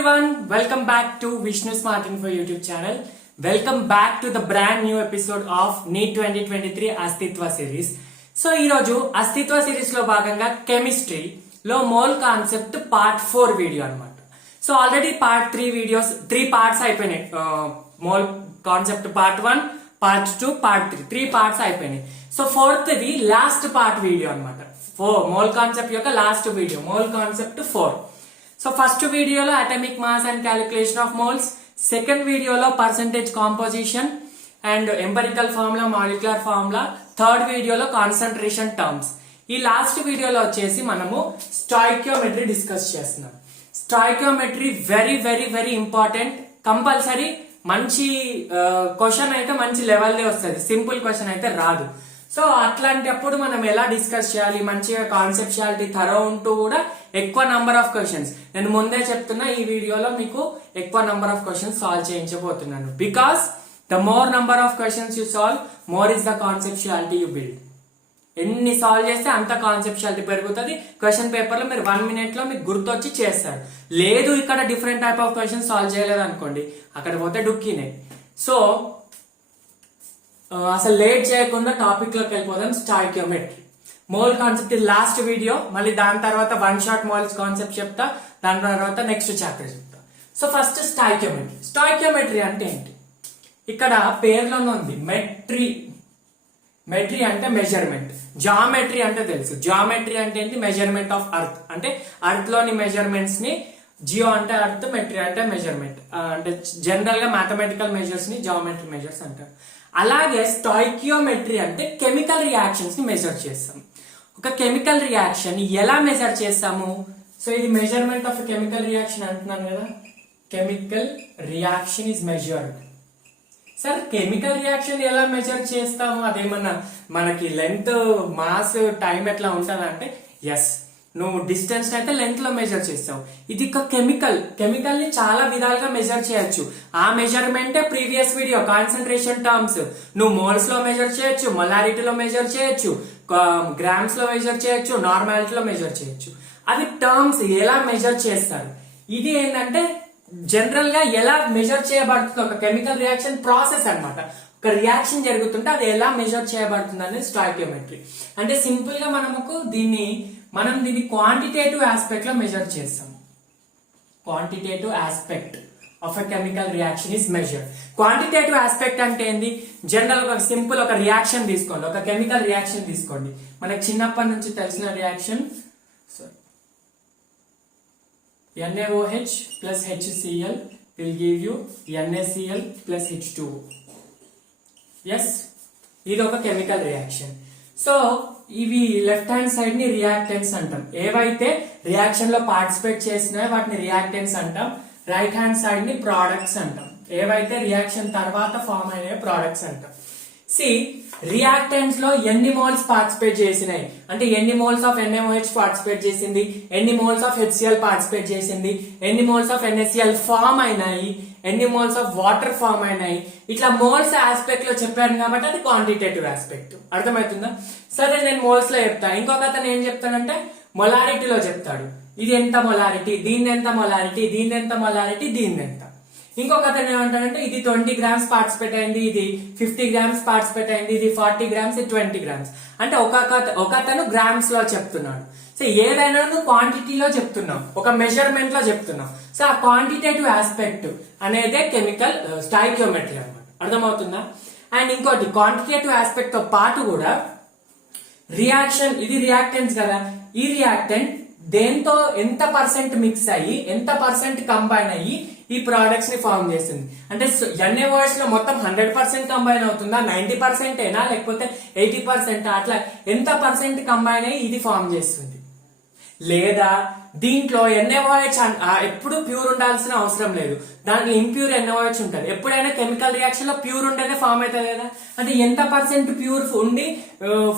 everyone, welcome back to Vishnu Smart Info YouTube channel. Welcome back to the brand new episode of NEET 2023 Astitva series. So ఈ రోజు అస్తిత్వ series లో భాగంగా chemistry లో mole concept part 4 video అన్నమాట. So already part 3 videos 3 parts అయిపోయినాయి. Mole concept part 1, part 2, part 3 parts అయిపోయినాయి. So fourth the last part video అన్నమాట. మోల్ కాన్సెప్ట్ యొక్క last video mole concept 4. So first వీడియోలో atomic mass and calculation of moles, second వీడియోలో percentage composition and empirical formula, molecular formula, third వీడియోలో concentration terms. ఈ last వీడియోలో వచ్చేసి మనము stoichiometry discuss చేస్తున్నాం. Stoichiometry very very very important, compulsory. మంచి question అయితే మంచి లెవెల్దే వస్తుంది, సింపుల్ క్వశ్చన్ అయితే రాదు. సో అట్లాంటప్పుడు మనం ఎలా డిస్కస్ చేయాలి, మంచిగా కాన్సెప్చువాలిటీ థరో ఉంటూ కూడా ఎక్కువ నంబర్ ఆఫ్ క్వశ్చన్స్, నేను ముందే చెప్తున్నా ఈ వీడియోలో మీకు ఎక్కువ నంబర్ ఆఫ్ క్వశ్చన్స్ సాల్వ్ చేయించబోతున్నాను. Because the more number of questions you solve, more is the conceptuality you build. ఎన్ని సాల్వ్ చేస్తే అంత కాన్సెప్చువాలిటీ పెరుగుతుంది. క్వశ్చన్ పేపర్ లో మీరు 1 minute లో మీకు గుర్తొచ్చి చేస్తారు. లేదు ఇక్కడ different type of question solve చేయలేదు అనుకోండి, అక్కడ పోతే డుక్కినే. సో అసలు లేట్ చేయకుండా టాపిక్ లోకి వెళ్ళిపోదాం. స్టాయికియోమెట్రీ మోల్ కాన్సెప్ట్ ఇది లాస్ట్ వీడియో. మళ్ళీ దాని తర్వాత 1 shot మోల్స్ కాన్సెప్ట్ చెప్తా, దాని తర్వాత నెక్స్ట్ చాప్టర్ చెప్తా. So first stoichiometry. స్టాయికియోమెట్రీ అంటే ఏంటి? ఇక్కడ పేర్లోనే ఉంది మెట్రీ. మెట్రీ అంటే మెజర్మెంట్. జామెట్రీ అంటే తెలుసు. జామెట్రీ అంటే ఏంటి? Measurement of earth. అంటే అర్త్ లోని మెజర్మెంట్స్ ని, జియో అంటే అర్త్, మెట్రీ అంటే మెజర్మెంట్. అంటే జనరల్ గా మ్యాథమెటికల్ మెజర్స్ ని జామెట్రీ మెజర్స్ అంటారు. అలాగే స్టాయికియోమెట్రీ అంటే కెమికల్ రియాక్షన్స్ ని మెజర్ చేస్తాం. ఒక కెమికల్ రియాక్షన్ ఎలా మెజర్ చేస్తాము? సో ఇది మెజర్మెంట్ ఆఫ్ కెమికల్ రియాక్షన్ అంటున్నాను కదా. Chemical reaction is measured. Sir chemical reaction ఎలా మెజర్ చేస్తాము? అదేమన్నా మనకి లెంత్, మాస్, టైం ఎట్లా ఉంటుందా అంటే ఎస్, నువ్వు డిస్టెన్స్ అయితే లెంత్ లో మెజర్ చేస్తావు. ఇది ఒక కెమికల్ ని చాలా విధాలుగా మెజర్ చేయొచ్చు. ఆ మెజర్మెంటే ప్రీవియస్ వీడియో కాన్సన్ట్రేషన్ టర్మ్స్. నువ్వు మోల్స్ లో మెజర్ చేయొచ్చు, మొలారిటీలో మెజర్ చేయొచ్చు, గ్రామ్స్ లో మెజర్ చేయొచ్చు, నార్మాలిటీలో మెజర్ చేయొచ్చు. అవి టర్మ్స్ ఎలా మెజర్ చేస్తారు. ఇది ఏంటంటే జనరల్ గా ఎలా మెజర్ చేయబడుతుంది ఒక కెమికల్ రియాక్షన్ ప్రాసెస్ అన్నమాట. ఒక రియాక్షన్ జరుగుతుంటే అది ఎలా మెజర్ చేయబడుతుంది అనేది స్టాయికియోమెట్రీ. అంటే సింపుల్ గా మనం దీన్ని క్వాంటిటేటివ్ ఆస్పెక్ట్ లో మెజర్ చేస్తాం. Quantitative aspect of a chemical reaction is measure. Quantitative aspect అంటే ఏంది? జనరల్ ఒక సింపుల్ ఒక రియాక్షన్ తీసుకోండి, ఒక కెమికల్ రియాక్షన్ తీసుకోండి. మనకు చిన్నప్పటి నుంచి తెలిసిన reaction NaOH plus HCl will give you NaCl plus H2O. Yes, ఇది ఒక కెమికల్ రియాక్షన్. సో ఇవి లెఫ్ట్ హ్యాండ్ సైడ్ ని రియాక్టెంట్స్ అంటాం. ఏవైతే రియాక్షన్ లో పార్టిసిపేట్ చేసినాయో వాటిని రియాక్టెంట్స్ అంటాం. రైట్ హ్యాండ్ సైడ్ ని ప్రోడక్ట్స్ అంటాం. ఏవైతే రియాక్షన్ తర్వాత ఫామ్ అయినాయో ప్రోడక్ట్స్ అంటాం. రియాక్టెంట్స్ లో ఎన్ని మోల్స్ పార్టిసిపేట్ చేసినాయి అంటే ఎన్ని మోల్స్ ఆఫ్ NaOH పార్టిసిపేట్ చేసింది, ఎన్ని మోల్స్ ఆఫ్ HCl పార్టిసిపేట్ చేసింది, ఎన్ని మోల్స్ ఆఫ్ NaCl ఫామ్ అయినాయి, ఎన్ని మోల్స్ ఆఫ్ వాటర్ ఫామ్ అయినాయి. ఇట్లా మోల్స్ ఆస్పెక్ట్ లో చెప్పాను కాబట్టి అది క్వాంటిటేటివ్ ఆస్పెక్ట్. అర్థమవుతుందా? సరే, నేను మోల్స్ లో చెప్తాను. ఇంకొక అతను ఏం చెప్తాడంటే మొలారిటీలో చెప్తాడు. ఇది ఎంత మొలారిటీ, దీన్ని ఎంత మొలారిటీ, దీన్ని ఎంత మొలారిటీ, దీన్ని ఎంత. ఇంకొక అతను ఏమంటాడంటే ఇది 20 grams పార్టిసిపేట్ అయింది, ఇది 50 grams పార్టిసిపేట్ అయింది, ఇది 40 grams, ఇది 20 grams. అంటే ఒక అతను గ్రామ్స్ లో చెప్తున్నాడు. సో ఏదైనా నువ్వు క్వాంటిటీలో చెప్తున్నావు, ఒక మెజర్మెంట్ లో చెప్తున్నావు. సో ఆ క్వాంటిటేటివ్ ఆస్పెక్ట్ అనేదే కెమికల్ స్టాయికియోమెట్రీ అన్నమాట. అర్థమవుతుందా? అండ్ ఇంకోటి క్వాంటిటేటివ్ ఆస్పెక్ట్ తో పాటు కూడా రియాక్షన్, ఇది రియాక్టెంట్స్ కదా, ఈ రియాక్టెంట్ దేంతో ఎంత పర్సెంట్ మిక్స్ అయ్యి ఎంత పర్సెంట్ కంబైన్ అయ్యి ఈ ప్రొడక్ట్స్ ని ఫార్మ్ చేస్తుంది. అంటే NaOH లో మొత్తం 100% కంబైన్ అవుతుందా, 90% ఏనా, లేకపోతే 80%? అట్లా ఎంత పర్సెంట్ కంబైన్ అయ్యి ఇది ఫార్మ్ చేస్తుంది. లేదా దీంట్లో NaOH ఎప్పుడు ప్యూర్ ఉండాల్సిన అవసరం లేదు, దాంట్లో ఇంప్యూర్ NaOH ఉంటుంది. ఎప్పుడైనా కెమికల్ రియాక్షన్ లో ప్యూర్ ఉండేదే ఫామ్ అవుతుంది కదా. అంటే ఎంత పర్సెంట్ ప్యూర్ ఉండి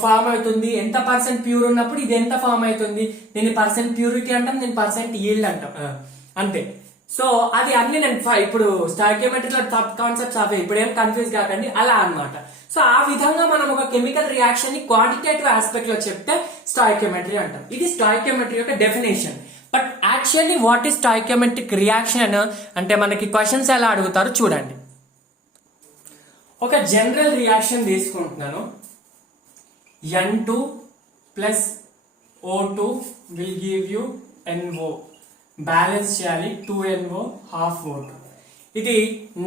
ఫామ్ అవుతుంది, ఎంత పర్సెంట్ ప్యూర్ ఉన్నప్పుడు ఇది ఎంత ఫామ్ అవుతుంది. దీన్ని పర్సెంట్ ప్యూరిటీ అంటాం, దీన్ని పర్సెంట్ ఈల్డ్ అంటాం. అంతే. సో అది అన్ని నేను ఇప్పుడు స్టాయికియోమెట్రీలో టాప్ కాన్సెప్ట్స్ అవే, ఇప్పుడు ఏం కన్ఫ్యూజ్ కాకండి, అలా అన్నమాట. సో ఆ విధంగా మనం ఒక కెమికల్ రియాక్షన్ ని క్వాంటిటేటివ్ ఆస్పెక్ట్ లో చెప్తే స్టాయికియోమెట్రీ అంటాం. ఇది స్టాయికియోమెట్రీ యొక్క definition. But actually what is stoichiometric reaction అంటే మనకి క్వశ్చన్స్ ఎలా అడుగుతారో చూడండి. ఒక జనరల్ రియాక్షన్ తీసుకుంటున్నాను. N2 plus O2 will give you NO. Balance చేయాలి 2NO half O2. ఇది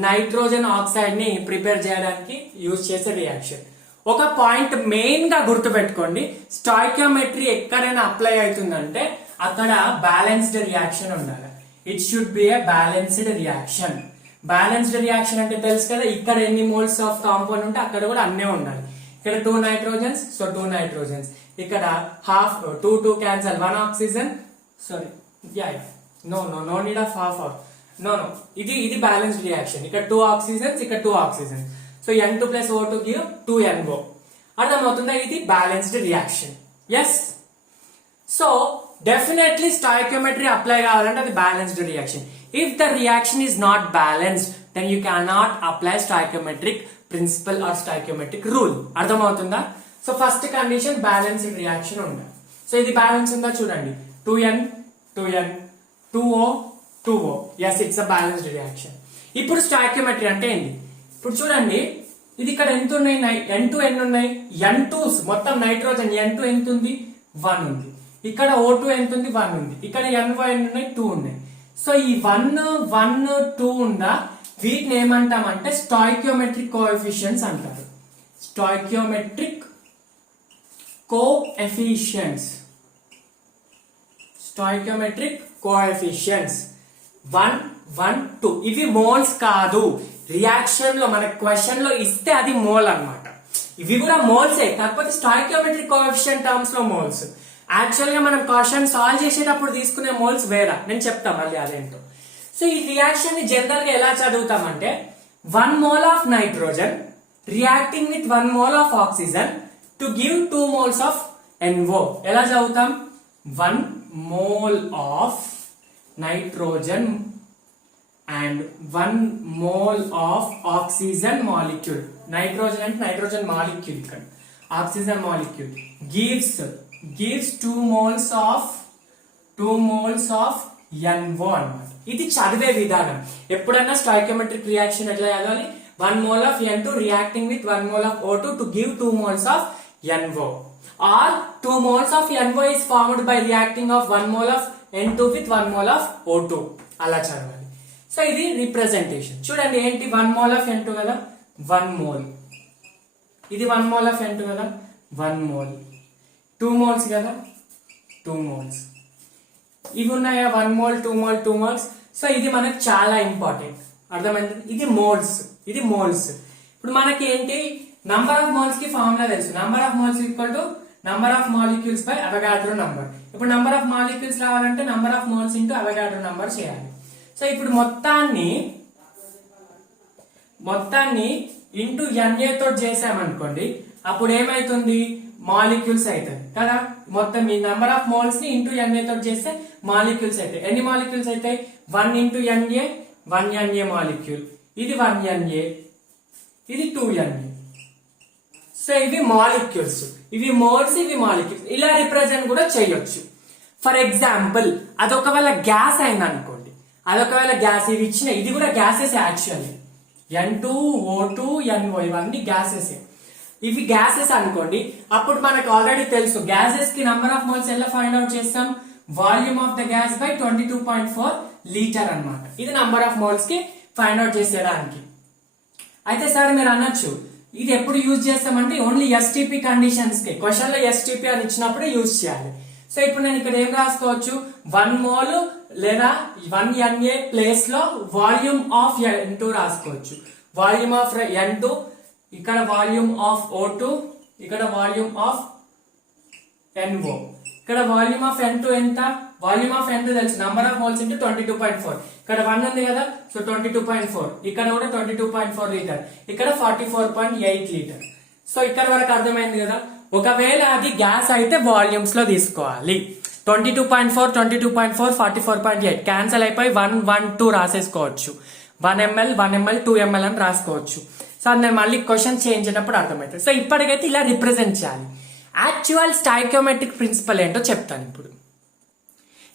నైట్రోజన్ ఆక్సైడ్ ని ప్రిపేర్ చేయడానికి యూజ్ చేసే రియాక్షన్. ఒక పాయింట్ మెయిన్ గా గుర్తుపెట్టుకోండి, స్టాయికియోమెట్రీ ఎక్కడైనా అప్లై అవుతుందంటే అక్కడ బ్యాలెన్స్డ్ రియాక్షన్ ఉండాలి. It should be A balanced reaction. Balanced reaction అంటే తెలుసు కదా, ఇక్కడ ఎన్ని మోల్స్ ఆఫ్ కాంపౌండ్ ఉంటే అక్కడ కూడా అన్నే ఉండాలి. ఇక్కడ 2 నైట్రోజన్స్, సో 2 నైట్రోజన్స్. ఇక్కడ half 2 cancel, 1 oxygen, sorry no need of half ఇది బ్యాలెన్స్డ్ రియాక్షన్. ఇక్కడ 2 ఆక్సిజన్స్, ఇక్కడ 2 oxygens. So N2 plus O2 give 2NO. అర్థమవుతుందా? ఇది balanced reaction. Yes, so definitely stoichiometry apply కావాలంటే అది balanced reaction. If the reaction is not balanced then you cannot apply stoichiometric principle or stoichiometric rule. అర్థమవుతుందా? So first condition balanced reaction ఉండాలి. So ఇది balance ఉందా చూడండి, 2N 2O 2O. Yes, it's a balanced reaction. ఇప్పుడు stoichiometry అంటే ఏంటి? ఇప్పుడు చూడండి, ఇది ఇక్కడ ఎంత ఉన్నాయి, N2 ఎన్ని ఉన్నాయి, N2s మొత్తం నైట్రోజన్ N2 ఎంత ఉంది, 1 ఉంది. ఇక్కడ O2 ఎంత ఉంది, 1 ఉంది. ఇక్కడ NO ఎన్ని ఉన్నాయి, 2 ఉన్నాయి. సో ఈ 1 1 2 ఉందా, వీటిని ఏమంటామంటే స్టాయికియోమెట్రిక్ కోఎఫిషియెంట్స్ అంటారు. Stoichiometric coefficients. Stoichiometric coefficients 1 1 2. ఇవి మోల్స్ కాదు. రియాక్షన్ లో మన క్వశ్చన్ లో ఇస్తే అది మోల్ అన్నమాట. ఇవి కూడా మోల్సే, కాకపోతే స్టాయికియోమెట్రిక్ కోఎఫిషియెంట్ టర్మ్స్ లో మోల్స్. యాక్చువల్ గా మనం క్వశ్చన్ సాల్వ్ చేసేటప్పుడు తీసుకునే మోల్స్ వేరా, నేను చెప్తా మళ్ళీ అదేంటో. సో ఈ రియాక్షన్ ని జనరల్ గా ఎలా చదువుతామంటే 1 mole of nitrogen reacting with 1 mole of oxygen to give 2 moles of NO. ఎలా చదువుతాం? 1 mole of nitrogen and 1 mole of oxygen molecule. Nitrogen and nitrogen molecule ఇక్కడ oxygen molecule gives 2 moles of NO అన్నమాట. ఇది చదివే విధానం. ఎప్పుడైనా stoichiometric reaction ఎట్లా చదవాలి? 1 mole of N2 reacting with 1 mole of O2 to give 2 moles of NO, or 2 moles of NO is formed by reacting of 1 mole of N2 with 1 mole of O2. అలా చదవాలి. So ఇది representation. చూడండి ఏంటి, 1 mole of N2 కదా, 1 mole. ఇది 1 mole of N2 కదా, 1 mole. 2 moles కదా, 2 moles. ఇవి ఉన్నాయా, 1 మోల్ 2 మోల్ 2 మోల్స్. సో ఇది మనకు చాలా ఇంపార్టెంట్. అర్థమైంది? ఇది మోల్స్, ఇది మోల్స్. ఇప్పుడు మనకి ఏంటి, నంబర్ ఆఫ్ మోల్స్ కి ఫార్ములా తెలుసు. Number of moles equal to number of molecules by Avogadro number. ఇప్పుడు నంబర్ ఆఫ్ మాలిక్యూల్స్ రావాలంటే number of moles into Avogadro number చేయాలి. సో ఇప్పుడు మొత్తాన్ని ఇంటూ NA తోటి చేసామనుకోండి, అప్పుడు ఏమైతుంది, మాలిక్యూల్స్ అవుతుంది కదా. మొత్తం ఈ నంబర్ ఆఫ్ మోల్స్ ని ఇంటూ NA తోటి చేస్తే మాలిక్యూల్స్ అవుతాయి. ఎన్ని మాలిక్యూల్స్ అవుతాయి, 1 ఇంటూ NA 1 NA మాలిక్యూల్. ఇది 1 NA, ఇది 2 NA. సో ఇవి మాలిక్యూల్స్, ఇవి మోల్స్, ఇవి మాలిక్యూల్స్. ఇలా రిప్రజెంట్ కూడా చేయొచ్చు. ఫర్ ఎగ్జాంపుల్, అదొకవేళ గ్యాస్ అయింది అనుకోండి, అదొకవేళ గ్యాస్, ఇవి ఇచ్చిన ఇది కూడా gases actually. N2 O2 NO ఇవన్నీ గ్యాసెస్. ఇవి గ్యాసెస్ అనుకోండి, అప్పుడు మనకు ఆల్రెడీ తెలుసు గ్యాసెస్ కి నంబర్ ఆఫ్ మోల్స్ ఎలా ఫైండ్ అవుట్ చేస్తాం, volume of the gas by 22.4 litre అన్నమాట. ఇది నంబర్ ఆఫ్ మోల్స్ కి ఫైండ్ అవుట్ చేసేయడానికి. అయితే సార్ మీరు అనొచ్చు, ఇది ఎప్పుడు యూజ్ చేస్తామంటే ఓన్లీ STP కండిషన్స్ కి. క్వశ్చన్ లో STP అని ఇచ్చినప్పుడే యూజ్ చేయాలి. సో ఇప్పుడు నేను ఇక్కడ ఏం రాసుకోవచ్చు, 1 మోల్ లేదా 1 NA ప్లేస్ లో వాల్యూమ్ ఆఫ్ N2 రాసుకోవచ్చు. వాల్యూమ్ ఆఫ్ N2, ఇక్కడ వాల్యూమ్ ఆఫ్ O2, ఇక్కడ వాల్యూమ్ ఆఫ్ NO. ఇక్కడ వాల్యూమ్ ఆఫ్ N2 ఎంత, వాల్యూమ్ ఆఫ్ N2 తెలుసు, నంబర్ ఆఫ్ మోల్స్ ఇంటూ 22.4. ఇక్కడ 1 ఉంది కదా, సో 22.4. ఇక్కడ కూడా 22.4 లీటర్, ఇక్కడ 44.8 లీటర్. సో ఇక్కడ వరకు అర్థమైంది కదా. ఒకవేళ అది గ్యాస్ అయితే వాల్యూమ్స్ లో తీసుకోవాలి. 22.4 22.4 44.8 క్యాన్సల్ అయిపోయి 1 1 2 రాసేసుకోవచ్చు. 1 ml 1 ml 2 ml అని రాసుకోవచ్చు. సో నేను మళ్ళీ క్వశ్చన్ చేయించేటప్పుడు అర్థమవుతుంది. సో ఇప్పటికైతే ఇలా రిప్రజెంట్ చేయాలి. యాక్చువల్ స్టాయికియోమెట్రిక్ ప్రిన్సిపల్ ఏంటో చెప్తాను ఇప్పుడు.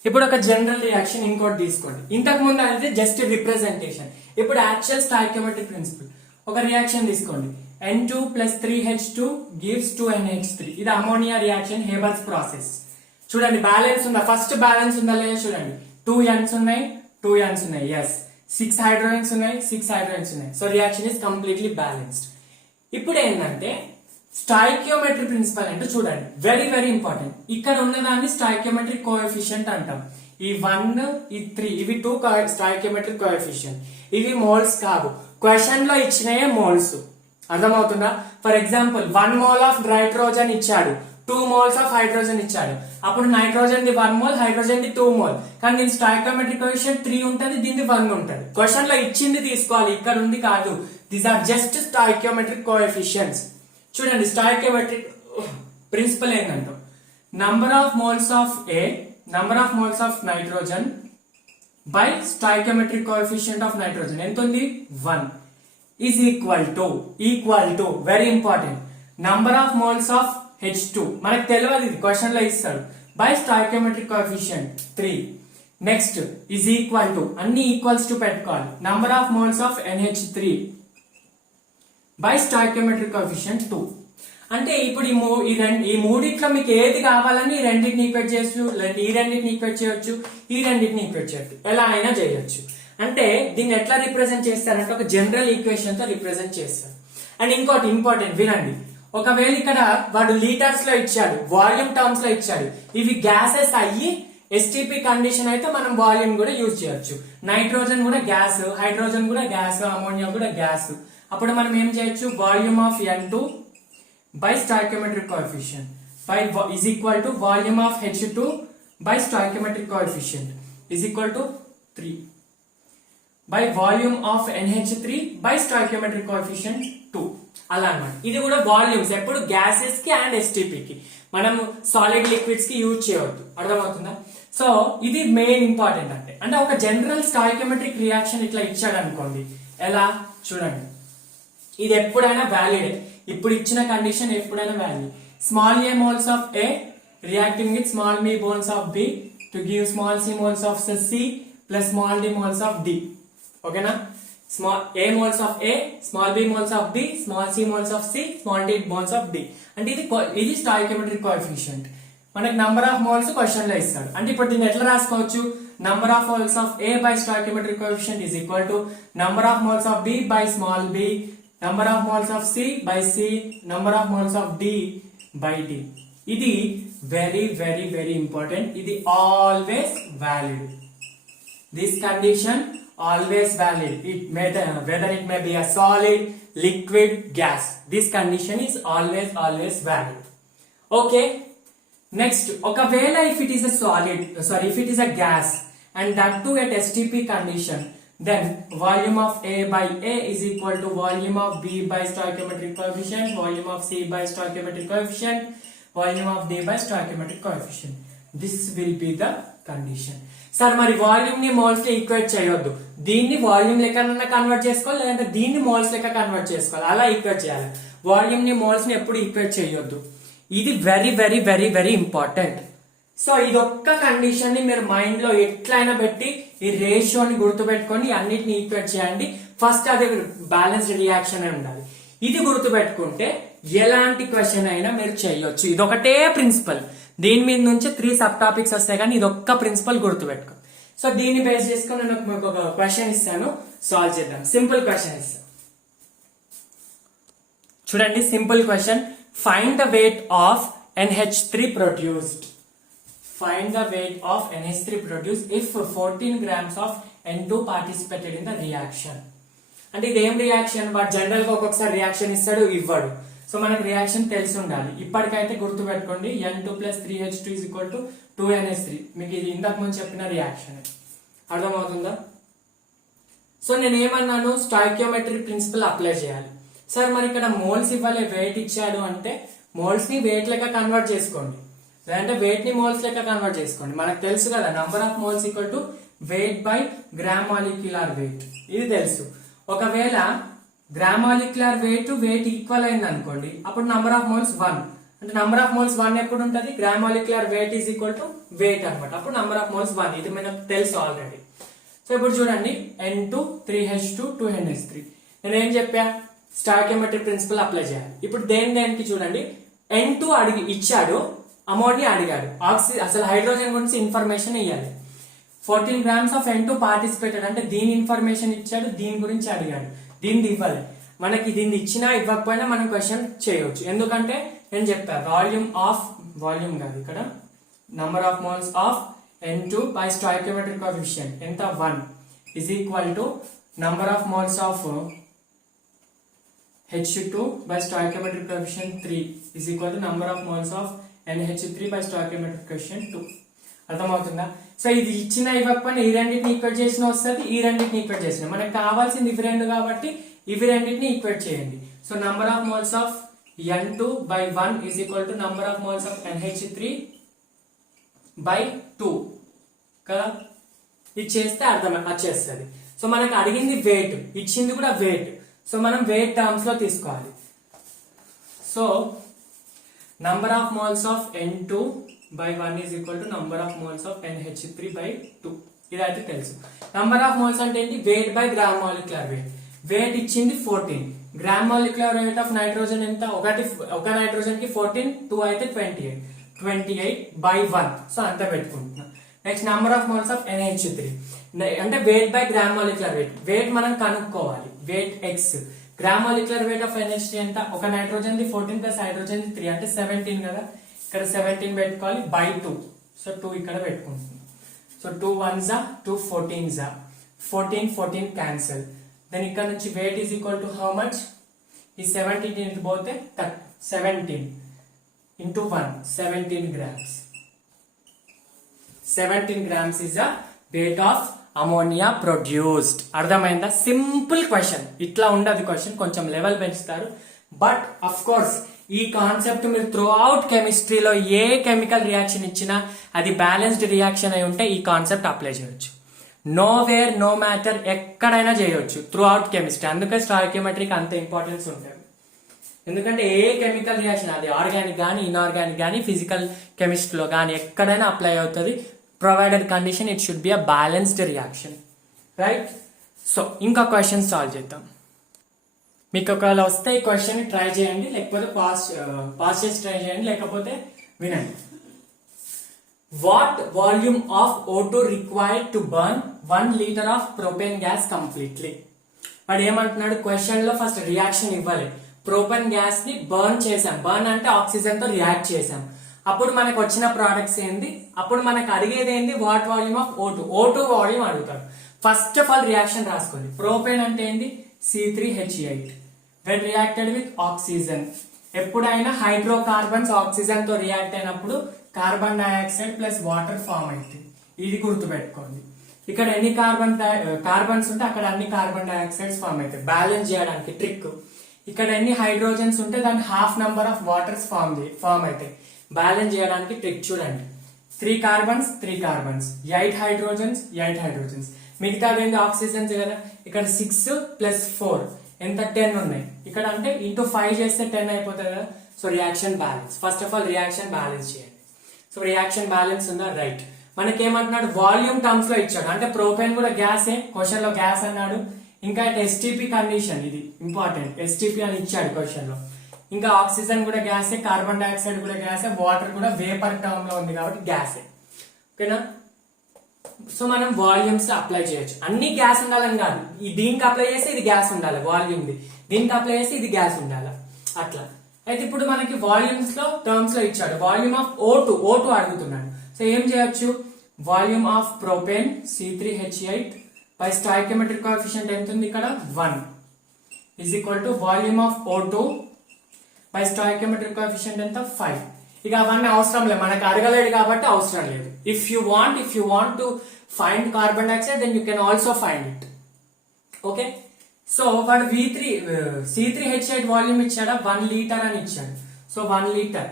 ఇప్పుడు ఒక జనరల్ రియాక్షన్ ఇంకోటి తీసుకోండి. ఇంతకు ముందు అనేది జస్ట్ రిప్రజెంటేషన్. ఇప్పుడు యాక్చువల్ స్టాయికియోమెట్రిక్ ప్రిన్సిపల్. ఒక రియాక్షన్ తీసుకోండి. N2 plus 3H2 gives 2NH3. ఇది అమోనియా రియాక్షన్, హేబర్స్ ప్రాసెస్. చూడండి బ్యాలెన్స్ ఉందా, ఫస్ట్ బ్యాలెన్స్ ఉందా లేదా చూడండి. 2 N's ఉన్నాయి, 2 N's ఉన్నాయి, ఎస్. 6 హైడ్రోజన్స్ ఉన్నాయి, 6 హైడ్రోజన్స్ ఉన్నాయి. So reaction is completely balanced. ఇప్పుడు ఏంటంటే స్టాయికియోమెట్రిక్ ప్రిన్సిపల్ అంటే చూడండి, వెరీ వెరీ ఇంపార్టెంట్. ఇక్కడ ఉన్నదాన్ని స్టాయికియోమెట్రిక్ కోఎఫిషియంట్ అంటాం. ఈ 1 ఈ 3 ఇవి 2 స్టాయికియోమెట్రిక్ కోఎఫిషియంట్. ఇవి మోల్స్ కాదు, క్వశ్చన్ లో ఇచ్చినయే మోల్స్. అర్థమవుతుందా? For example 1 mole of nitrogen ఇచ్చాడు, 2 మోల్స్ ఆఫ్ హైడ్రోజన్ ఇచ్చాడు. అప్పుడు nitrogen the 1 mole, hydrogen the 2 mole. కానీ దీని స్టాయికియోమెట్రిక్ కోఎఫిషియంట్ 3 ఉంటుంది, దీన్ని 1 ఉంటుంది. క్వశ్చన్ లో ఇచ్చింది తీసుకోవాలి, ఇక్కడ ఉంది కాదు. These are just stoichiometric coefficients. చూడండి స్టాయికియోమెట్రిక్ ప్రిన్సిపల్ ఏంటంటే number of moles of A, number of moles of nitrogen by stoichiometric coefficient of nitrogen ఎంత ఉంది, 1 is equal to very important number of moles of H2 మనకు తెలియదు, ఇది question లో ఇస్తాడు, by stoichiometric coefficient 3. Next is equal to అన్ని equals to పెట్టుకోవాలి, number of moles of NH3 by stoichiometric coefficient 2. అంటే ఇప్పుడు ఈ మూడిట్లో మీకు ఏది కావాలని ఈ రెండింటిని ఈక్వేట్ చేయొచ్చు, లేదంటే ఈ రెండింటిని ఈక్వేట్ చేయొచ్చు, ఈ రెండింటిని ఈక్వేట్ చేయొచ్చు, ఎలా అయినా చేయొచ్చు. అంటే దీన్ని ఎట్లా రిప్రజెంట్ చేస్తారంటే ఒక జనరల్ ఈక్వేషన్ తో రిప్రజెంట్ చేస్తారు. అండ్ ఇంకోటి ఇంపార్టెంట్ వినండి, ఒకవేళ ఇక్కడ వాడు లీటర్స్ లో ఇచ్చాడు, వాల్యూమ్ టర్మ్స్ లో ఇచ్చాడు, ఇవి గ్యాసెస్ అయ్యి ఎస్టీపీ కండిషన్ అయితే మనం వాల్యూమ్ కూడా యూజ్ చేయొచ్చు. నైట్రోజన్ కూడా గ్యాస్, హైడ్రోజన్ కూడా గ్యాస్, అమోనియా కూడా గ్యాస్. అప్పుడు మనం ఏం చేయొచ్చు, volume of N2 by stoichiometric coefficient by is equal to volume of H2 by stoichiometric coefficient is equal to 3 by volume of NH3 by stoichiometric coefficient 2. అలా అన్నమాట. ఇది కూడా వాల్యూమ్స్ ఎప్పుడు గ్యాసెస్ కి అండ్ ఎస్టీపీ కి, మనం సాలిడ్ లిక్విడ్స్ కి use చేయవద్దు. అర్థమవుతుందా? సో ఇది మెయిన్ ఇంపార్టెంట్. అంటే ఒక జనరల్ స్టాయికియోమెట్రిక్ రియాక్షన్ ఇట్లా ఇచ్చాడు అనుకోండి, ఎలా చూడండి, ఇది ఎప్పుడైనా వ్యాలిడ్. ఇప్పుడు ఇచ్చిన కండిషన్ ఎప్పుడైనా valid. Small a moles of a reacting with small b moles of b to give small c moles of c plus small d moles of d. ఓకేనా? Small a moles of a, small b moles of b, small c moles of c, small d moles of d. అంటే ఇది stoichiometric coefficient. మనకి number of moles question లో ఇస్తాడు. అంటే ఇప్పుడు దీన్ని ఎట్లా రాసుకోవచ్చు, number of moles of A by stoichiometric coefficient is equal to number of moles of B by small B, number of moles of C by C, number of moles of D by D. ఇది very very very important. ఇది always valid. This condition always valid, whether it may be a solid, liquid, gas, this condition is always valid. Okay, next, okavela if it is a solid, if it is a gas and that too at STP condition, then volume of A by A is equal to volume of B by stoichiometric coefficient, volume of C by stoichiometric coefficient, volume of D by stoichiometric coefficient. This will be the condition. Sir మరి volume ని moles లో equate చేయొద్దు, దీన్ని volume లెక్క convert చేసుకోవాలి, లేదంటే దీన్ని moles లెక్క కన్వర్ట్ చేసుకోవాలి, అలా ఈక్వేట్ చేయాలి. వాల్యూమ్ ని మోల్స్ ని ఎప్పుడు ఈక్వేట్ చేయొద్దు. ఇది very very very very important. So ఇదొక్క కండిషన్ ని మీరు మైండ్ లో ఎట్లయినా పెట్టి ఈ రేషియోని గుర్తుపెట్టుకొని అన్నిటిని ఈక్వేట్ చేయండి. ఫస్ట్ అది బ్యాలెన్స్డ్ రియాక్షన్ అని ఉండాలి. ఇది గుర్తుపెట్టుకుంటే ఎలాంటి క్వశ్చన్ అయినా మీరు చేయొచ్చు. ఇదొకటే ప్రిన్సిపల్. దీని మీద నుంచి 3 సబ్ టాపిక్స్ వస్తాయి, కానీ ఇది ఒక్క ప్రిన్సిపల్ గుర్తుపెట్టుకో. సో దీన్ని బేస్ చేసుకొని నేను మీకు ఒక క్వశ్చన్ ఇస్తాను, సాల్వ్ చేద్దాం. సింపుల్ క్వశ్చన్ ఇస్తాను చూడండి. Simple question, find the weight of NH3 produced. Find the weight of NH3 produced if 14 grams of N2 participated in the reaction. అంటే ఇది ఏం రియాక్షన్, వాడు జనరల్ గా ఒక్కొక్కసారి రియాక్షన్ ఇస్తాడు, ఇవ్వడు. సో మనకు రియాక్షన్ తెలిసి ఉండాలి. ఇప్పటికైతే గుర్తు పెట్టుకోండి, N2 plus 3H2 is equal to 2NH3. మీకు ఇది ఇంతకు ముందు చెప్పిన రియాక్షన్. అర్థమవుతుందా? సో నేను ఏమన్నాను, స్టాయికియోమెట్రిక్ ప్రిన్సిపల్ అప్లై చేయాలి. సార్ మరి ఇక్కడ మోల్స్ ఇవ్వాలి, వెయిట్ ఇచ్చాడు అంటే మోల్స్ ని వెయిట్ లెక్క కన్వర్ట్ చేసుకోండి, లేదంటే వెయిట్ ని మోల్స్ లెక్క కన్వర్ట్ చేసుకోండి. మనకు తెలుసు కదా, number of moles equal to weight by gram molecular wait, ఇది తెలుసు. ఒకవేళ గ్రామ్ మాలిక్యులర్ వెయిట్ ఈక్వల్ అయింది అనుకోండి, అప్పుడు నంబర్ ఆఫ్ మోల్స్ 1. అంటే నంబర్ ఆఫ్ మోల్స్ 1 ఎప్పుడు ఉంటుంది, gram molecular weight is equal to weight అనమాట. అప్పుడు నంబర్ ఆఫ్ మోల్స్ 1, ఇది మనకు తెలుసు ఆల్రెడీ. సో ఇప్పుడు చూడండి N2 3H2 2NH3. నేను ఏం చెప్పా, స్టాయికియోమెట్రిక్ ప్రిన్సిపల్ అప్లై చేయాలి. ఇప్పుడు దేనికి చూడండి, N2 ఇచ్చాడు, అమోనియా అడిగాడు, అసలు హైడ్రోజన్ గురించి ఇన్ఫర్మేషన్ ఇవ్వాలి. 14 grams ఆఫ్ N2 పార్టిసిపేటెడ్ అంటే దీని ఇన్ఫర్మేషన్ ఇచ్చాడు, దీని గురించి అడిగాడు, దీన్ని ఇవ్వాలి. మనకి దీన్ని ఇచ్చినా ఇవ్వకపోయినా మనం క్వశ్చన్ చేయవచ్చు. ఎందుకంటే నేను చెప్పా వాల్యూమ్ కాదు, ఇక్కడ number of moles of N2 by stoichiometric coefficient ఎంత 1 is equal to number of moles of H2 by stoichiometric coefficient 3 is equal to number of moles of NH3 by stoichiometric coefficient 2. అర్థమవుతుందా? So ఇది ఇచ్చిన ఇవ్వకపోయినా ఈ రెండింటిని equate చేసిన వస్తుంది, ఈ రెండింటిని ఈక్వేట్ చేసిన. మనకు కావాల్సింది ఇవి రెండు కాబట్టి ఇవి రెండింటిని ఈక్వేట్ చేయండి. So number of moles of N2 by 1 is equal to number of moles of NH3 by 2 కదా, ఇది చేస్తే వచ్చేస్తుంది. సో మనకు అడిగింది వెయిట్, ఇచ్చింది కూడా వెయిట్. సో మనం వెయిట్ టర్మ్స్ లో తీసుకోవాలి. So number of moles of N2 by 1 is equal to number of moles of NH3 by 2. ఇదైతే తెలుసు. నంబర్ ఆఫ్ మోల్స్ అంటే ఏంటి, weight by gram molecular weight. Weight ఇచ్చింది 14, gram molecular weight of nitrogen ఎంత, ఒక nitrogen కి 14, 2 అయితే 28 by 1. So అంతా పెట్టుకుంటున్నా. Next number of moles of NH3 అంటే weight by gram molecular weight. Weight మనం కనుక్కోవాలి, weight x. Gram molecular weight of NH3 ఎంత, ఒక నైట్రోజన్ ది 14 ప్లస్ హైడ్రోజన్ 3 అంటే 17 కదా, ఇక్కడ 17 పెట్టుకోవాలి బై 2. సో 2 ఇక్కడ పెట్టుకుంటున్నాం. So 2 1s 2 14s 14 cancel. Then ఇక్కడ నుంచి weight is equal to how much, ఈ 17 ఇంటూ పోతే 17 into 1 17 grams. 17 grams is the weight of ammonia produced. అర్థమైందా? Simple question. ఇట్లా ఉండదు క్వశ్చన్, కొంచెం లెవెల్ పెంచుతారు. బట్ అఫ్ కోర్స్ ఈ కాన్సెప్ట్ మీరు త్రూ అవుట్ కెమిస్ట్రీలో ఏ కెమికల్ రియాక్షన్ ఇచ్చినా అది బ్యాలెన్స్డ్ రియాక్షన్ అయి ఉంటే ఈ కాన్సెప్ట్ అప్లై చేయొచ్చు. నో వేర్ నో మ్యాటర్, ఎక్కడైనా చేయొచ్చు త్రూ అవుట్ కెమిస్ట్రీ. అందుకే స్టాయికియోమెట్రీకి అంత ఇంపార్టెన్స్ ఉంటుంది. ఎందుకంటే ఏ కెమికల్ రియాక్షన్, అది ఆర్గానిక్ కానీ ఇన్ఆర్గానిక్ కానీ ఫిజికల్ కెమిస్ట్రీలో కానీ ఎక్కడైనా అప్లై అవుతుంది. Provided condition it should be a balanced reaction, right? So ఇంకా క్వశ్చన్ సాల్వ్ చేద్దాం. మీకు ఒకవేళ వస్తే ఈ క్వశ్చన్ ట్రై చేయండి, లేకపోతే పాస్ చేసి ట్రై చేయండి, లేకపోతే వినండి. What volume of O2 required to burn 1 liter of propane gas completely? వాడు ఏమంటున్నాడు, క్వశ్చన్ లో ఫస్ట్ రియాక్షన్ ఇవ్వాలి. ప్రొపేన్ గ్యాస్ ని బర్న్ చేసాం, బర్న్ అంటే ఆక్సిజన్ తో రియాక్ట్ చేసాం. అప్పుడు మనకు వచ్చిన ప్రోడక్ట్స్ ఏంది, అప్పుడు మనకు అడిగేది ఏంది, what volume of O2 volume అడుగుతాడు. ఫస్ట్ ఆఫ్ ఆల్ రియాక్షన్ రాసుకోండి. ప్రొపేన్ అంటే ఏంది, C3H8 when reacted with oxygen. ఎప్పుడైనా హైడ్రోకార్బన్స్ ఆక్సిజన్ తో రియాక్ట్ అయినప్పుడు carbon dioxide plus water form అవుతుంది. ఇది గుర్తుపెట్టుకోండి. ఇక్కడ ఎన్ని కార్బన్స్ ఉంటే అక్కడ అన్ని కార్బన్ డైఆక్సైడ్స్ ఫామ్ అవుతాయి. బ్యాలెన్స్ చేయడానికి ట్రిక్. ఇక్కడ ఎన్ని హైడ్రోజన్స్ ఉంటే దాని half number of waters form అవుతాయి. బ్యాలెన్స్ చేయడానికి ట్రిక్ చూడండి. 3 కార్బన్స్ 3 కార్బన్స్, 8 హైడ్రోజన్స్, మిగతాది ఏంటి ఆక్సిజన్స్ కదా. ఇక్కడ 6 ప్లస్ 4 ఎంత 10 ఉన్నాయి. ఇక్కడ అంటే ఇంటూ 5 చేస్తే 10 అయిపోతుంది కదా. So reaction balance. First of all reaction balance చేయండి. సో రియాక్షన్ బ్యాలెన్స్ ఉందా, రైట్. మనకేమంటున్నాడు, వాల్యూమ్ టర్మ్స్ లో ఇచ్చాడు. అంటే ప్రొపేన్ కూడా గ్యాసే, క్వశ్చన్ లో గ్యాస్ అన్నాడు. ఇంకా STP కండిషన్, ఇది ఇంపార్టెంట్, STP అని ఇచ్చాడు క్వశ్చన్ లో. ఇంకా ఆక్సిజన్ కూడా గ్యాసే, కార్బన్ డైఆక్సైడ్ కూడా గ్యాసే, వాటర్ కూడా వేపర్ టర్మ్ లో ఉంది కాబట్టి గ్యాసే. ఓకేనా? సో మనం వాల్యూమ్స్ అప్లై చేయొచ్చు. అన్ని గ్యాస్ ఉండాలని కాదు, దీనికి అప్లై చేస్తే ఇది గ్యాస్ ఉండాలి వాల్యూమ్ ది, దీనికి అప్లై చేస్తే ఇది గ్యాస్ ఉండాలి, అట్లా. అయితే ఇప్పుడు మనకి వాల్యూమ్స్ లో టర్మ్స్ లో ఇచ్చాడు. వాల్యూమ్ ఆఫ్ O2 అడుగుతున్నాడు. సో ఏం చేయొచ్చు, volume of propane C3H8 by stoichiometric coefficient ఎంత ఉంది ఇక్కడ 1 is equal to volume of O2 by stoichiometric coefficient ఎంత 5. ఇక అవన్నీ అవసరం లేదు, మనకు అడగలేడు కాబట్టి అవసరం లేదు. If you want to find carbon dioxide then you can also find it. Okay. So వాడు C3H8 వాల్యూమ్ ఇచ్చాడా, 1 లీటర్ అని ఇచ్చాడు. So 1 litre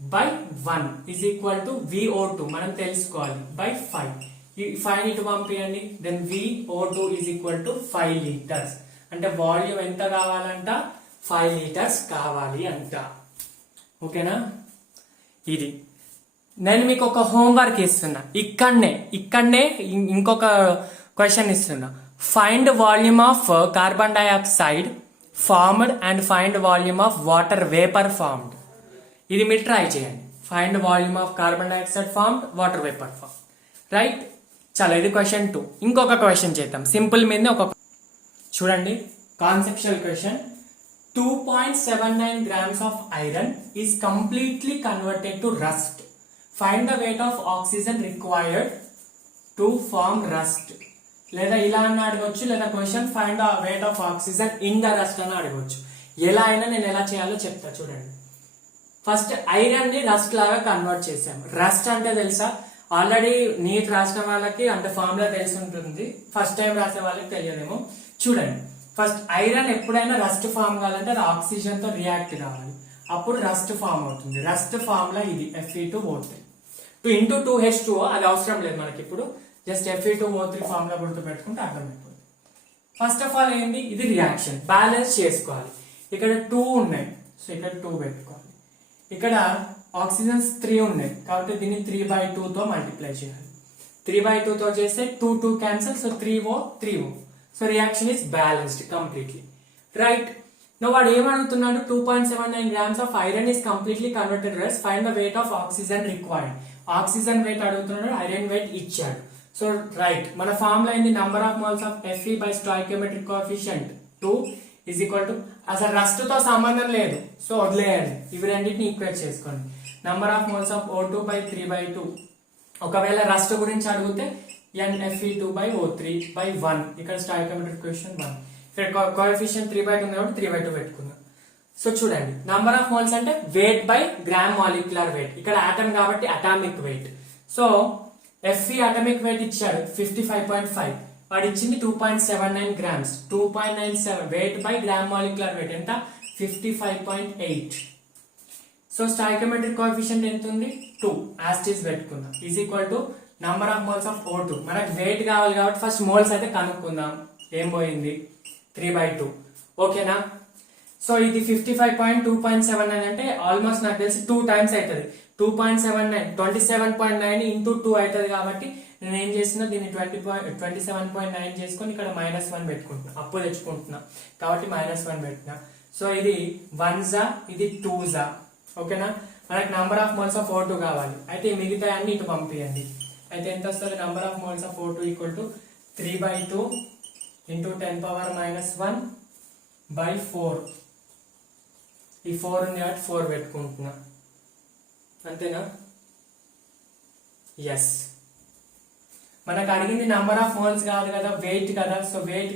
by 1 is equal to VO2 మనం తెలుసుకోవాలి బై 5. ఈ 5 ఇటు పంపియండి. Then VO2 is equal to 5 litres. అంటే వాల్యూమ్ ఎంత కావాలంట, 5 లీటర్స్ కావాలి అంట. ఓకేనా. ఇది నేను మీకు ఒక హోంవర్క్ ఇస్తున్నా, ఇక్కడనే ఇంకొక క్వశ్చన్ ఇస్తున్నా. Find volume of carbon dioxide formed and find volume of water vapour formed. ఇది మీరు ట్రై చేయండి. Find volume of carbon dioxide formed, water vapour form. Right, చాలా. ఇది క్వశ్చన్ 2. ఇంకొక క్వశ్చన్ చేద్దాం సింపుల్ మీద. ఒక చూడండి, conceptual question. 2.79 grams of iron is completely converted to rust. Find the weight of oxygen required to form rust. లేదా ఇలా అని అడగవచ్చు, లేదా question find the weight of oxygen in the rust అని అడగవచ్చు. ఎలా అయినా నేను ఎలా చేయాలో చెప్తా చూడండి. ఫస్ట్ ఐరన్ ని రస్ట్ లాగా కన్వర్ట్ చేసాము. రస్ట్ అంటే తెలుసా? ఆల్రెడీ నీట్ రాసిన వాళ్ళకి అంటే ఫార్ములా తెలిసి ఉంటుంది, ఫస్ట్ టైం రాసే వాళ్ళకి తెలియదేమో. చూడండి, ఫస్ట్ ఐరన్ ఎప్పుడైనా రస్ట్ ఫామ్ కావాలంటే అది ఆక్సిజన్ తో రియాక్ట్ కావాలి, అప్పుడు రస్ట్ ఫామ్ అవుతుంది. రస్ట్ ఫార్ములా ఇది Fe2O3. 2 into 2H2O, అది అవసరం లేదు మనకి ఇప్పుడు. జస్ట్ Fe2O3 ఫార్ములా గుర్తు పెట్టుకుంటే అర్థమైపోతుంది. ఫస్ట్ ఆఫ్ ఆల్ ఏంటి, ఇది రియాక్షన్ బ్యాలెన్స్ చేసుకోవాలి. ఇక్కడ 2 ఉన్నాయి, సో ఇక్కడ 2 పెట్టుకోవాలి. ఇక్కడ ఆక్సిజన్స్ 3 ఉన్నాయి కాబట్టి దీన్ని 3/2 తో మల్టిప్లై చేయాలి. 3/2 తో చేస్తే 2 2 cancel, so 3O 3O. So reaction is balanced completely. Right, no వాడు ఏమడుగుతున్నాడు? 2.79 grams of iron is completely converted to rust. Find the weight of oxygen required. Oxygen weight అడుగుతున్నాడు, ఐరన్ వెయిట్ ఇచ్చాడు. సో రైట్, మన formula ఏంది? Number of moles of Fe by stoichiometric coefficient 2 is equal to, అసలు rust తో సంబంధం లేదు, so వదిలేయండి. ఇవి రెండింటిని ఈక్వేట్ చేసుకోండి. Number of moles of O2 by 3/2. ఒకవేళ రస్ట్ గురించి అడిగితే NFe2/O3/1. ఇక్కడ స్టాయికియోమెట్రిక్ కోఎఫిషియంట్ 1. ఇక్కడ కోఎఫిషియంట్ 3/2 ఉంది కాబట్టి 3/2 పెట్టుకుందాం. సో చూడండి, నంబర్ ఆఫ్ మోల్స్ అంటే weight by gram molecular wait. ఇక్కడ ఆటమ్ కాబట్టి atomic weight. So Fe atomic weight ఇచ్చాడు 55.5, వాడు ఇచ్చింది 2.79 grams. 2.97 wait by gram molecular wait ఎంత? 55.8. సో స్టాయికియోమెట్రిక్ కోఎఫిషియంట్ ఎంత ఉంది? 2. యాస్టీస్ పెట్టుకుందాం. Is equal to number of moles of O2. మనకు వెయిట్ కావాలి కాబట్టి ఫస్ట్ మోల్స్ అయితే కనుక్కుందాం. ఏం పోయింది? 3/2. ఓకేనా. సో ఇది 55.2.79 అంటే ఆల్మోస్ట్ నాకు తెలిసి 2 times అవుతుంది. 2.79 27.9 into 2 అవుతుంది కాబట్టి నేను ఏం చేస్తున్నా, దీన్ని 27.9 చేసుకొని ఇక్కడ -1 పెట్టుకుంటున్నా, అప్పు తెచ్చుకుంటున్నా కాబట్టి -1 పెట్టినా. సో ఇది 1 ఇది 2 ఓకేనా. మనకి number of moles of O2 కావాలి, అయితే మిగతా అన్ని ఇటు పంపించండి. అయితే ఎంత వస్తుంది? Number of moles of O2 equal to 3/2 into 10⁻⁻1/4. ఈ 4 ఉంది కాబట్టి 4 పెట్టుకుంటున్నా, అంతేనా? ఎస్. మనకు అడిగింది నంబర్ ఆఫ్ మోల్స్ కాదు కదా, వెయిట్ కదా. సో వెయిట్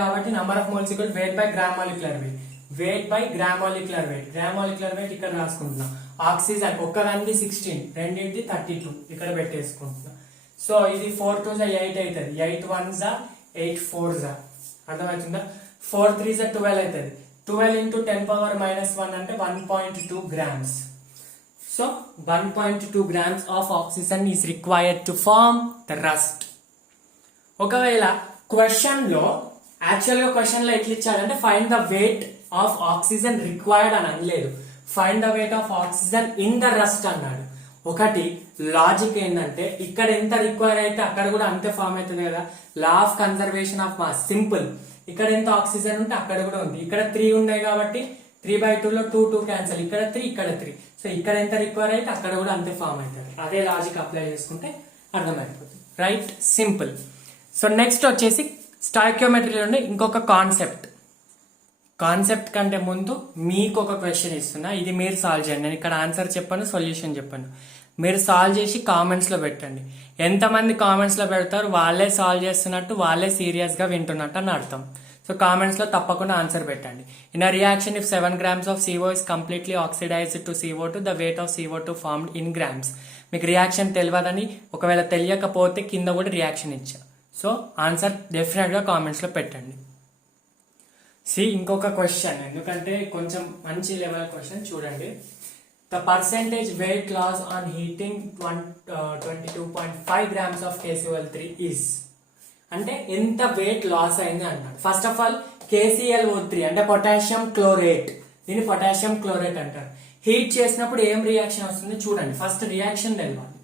కాబట్టి number of moles equal wait by gram molecular weight. Wait by gram molecular wait. Gram molecular wait ఇక్కడ రాసుకుంటున్నా. ఆక్సిజన్ ఒక్కదానికి 16, రెండింటి 32 ఇక్కడ పెట్టేసుకుంటున్నా. సో ఇది 4 2 8 అవుతుంది. 8 1 8 4 అర్థమవుతుందా? 4 3 12 అవుతుంది. 12 into 10⁻⁻1 అంటే 1.2 grams. So 1.2 grams of oxygen is required to form the rust. ఒకవేళ క్వశ్చన్ లో యాక్చువల్ గా క్వశ్చన్ లో ఎట్లా ఇచ్చాడంటే find the weight of oxygen required అని అనలేదు, find the weight of oxygen in the rust అన్నాడు. ఒకటి లాజిక్ ఏంటంటే ఇక్కడ ఎంత రిక్వైర్ అయితే అక్కడ కూడా అంతే ఫామ్ అవుతుంది కదా. Law of conservation of mass simple. ఇక్కడ ఎంత ఆక్సిజన్ ఉంటే అక్కడ కూడా ఉంది. ఇక్కడ 3 ఉన్నాయి కాబట్టి 3/2 లో 2 2 క్యాన్సల్, ఇక్కడ 3 ఇక్కడ 3. సో ఇక్కడ ఎంత రిక్వైర్ అయితే అక్కడ కూడా అంతే ఫామ్ అవుతుంది. అదే లాజిక్ అప్లై చేసుకుంటే అర్థమైపోతుంది. Right, simple. సో నెక్స్ట్ వచ్చేసి స్టాయికియోమెట్రీలోనే ఇంకొక కాన్సెప్ట్ కంటే ముందు మీకు ఒక క్వశ్చన్ ఇస్తున్నా, ఇది మీరు సాల్వ్ చేయండి. నేను ఇక్కడ ఆన్సర్ చెప్పాను, సొల్యూషన్ చెప్పాను, మీరు సాల్వ్ చేసి కామెంట్స్ లో పెట్టండి. ఎంతమంది కామెంట్స్ లో పెడతారు వాళ్ళే సాల్వ్ చేస్తున్నట్టు, వాళ్ళే సీరియస్ గా వింటున్నట్టు అని అర్థం. సో కామెంట్స్ లో తప్పకుండా ఆన్సర్ పెట్టండి. In a reaction if 7 grams of CO is completely oxidized to CO2, the weight of CO2 formed in grams. మీకు రియాక్షన్ తెలియదని, ఒకవేళ తెలియకపోతే కింద కూడా రియాక్షన్ ఇచ్చా. సో ఆన్సర్ డెఫినెట్ గా కామెంట్స్ లో పెట్టండి. ఇంకొక క్వశ్చన్, ఎందుకంటే కొంచెం మంచి లెవెల్ క్వశ్చన్ చూడండి. The percentage weight loss on heating 22.5 grams of KCl3 is, అంటే ఎంత వెయిట్ లాస్ అయింది అంటాడు. ఫస్ట్ ఆఫ్ ఆల్ KClO3 అంటే పొటాషియం క్లోరేట్, దీన్ని పొటాషియం క్లోరైడ్ అంటారు. హీట్ చేసినప్పుడు ఏం రియాక్షన్ వస్తుంది చూడండి. ఫస్ట్ రియాక్షన్ తెలవాలి.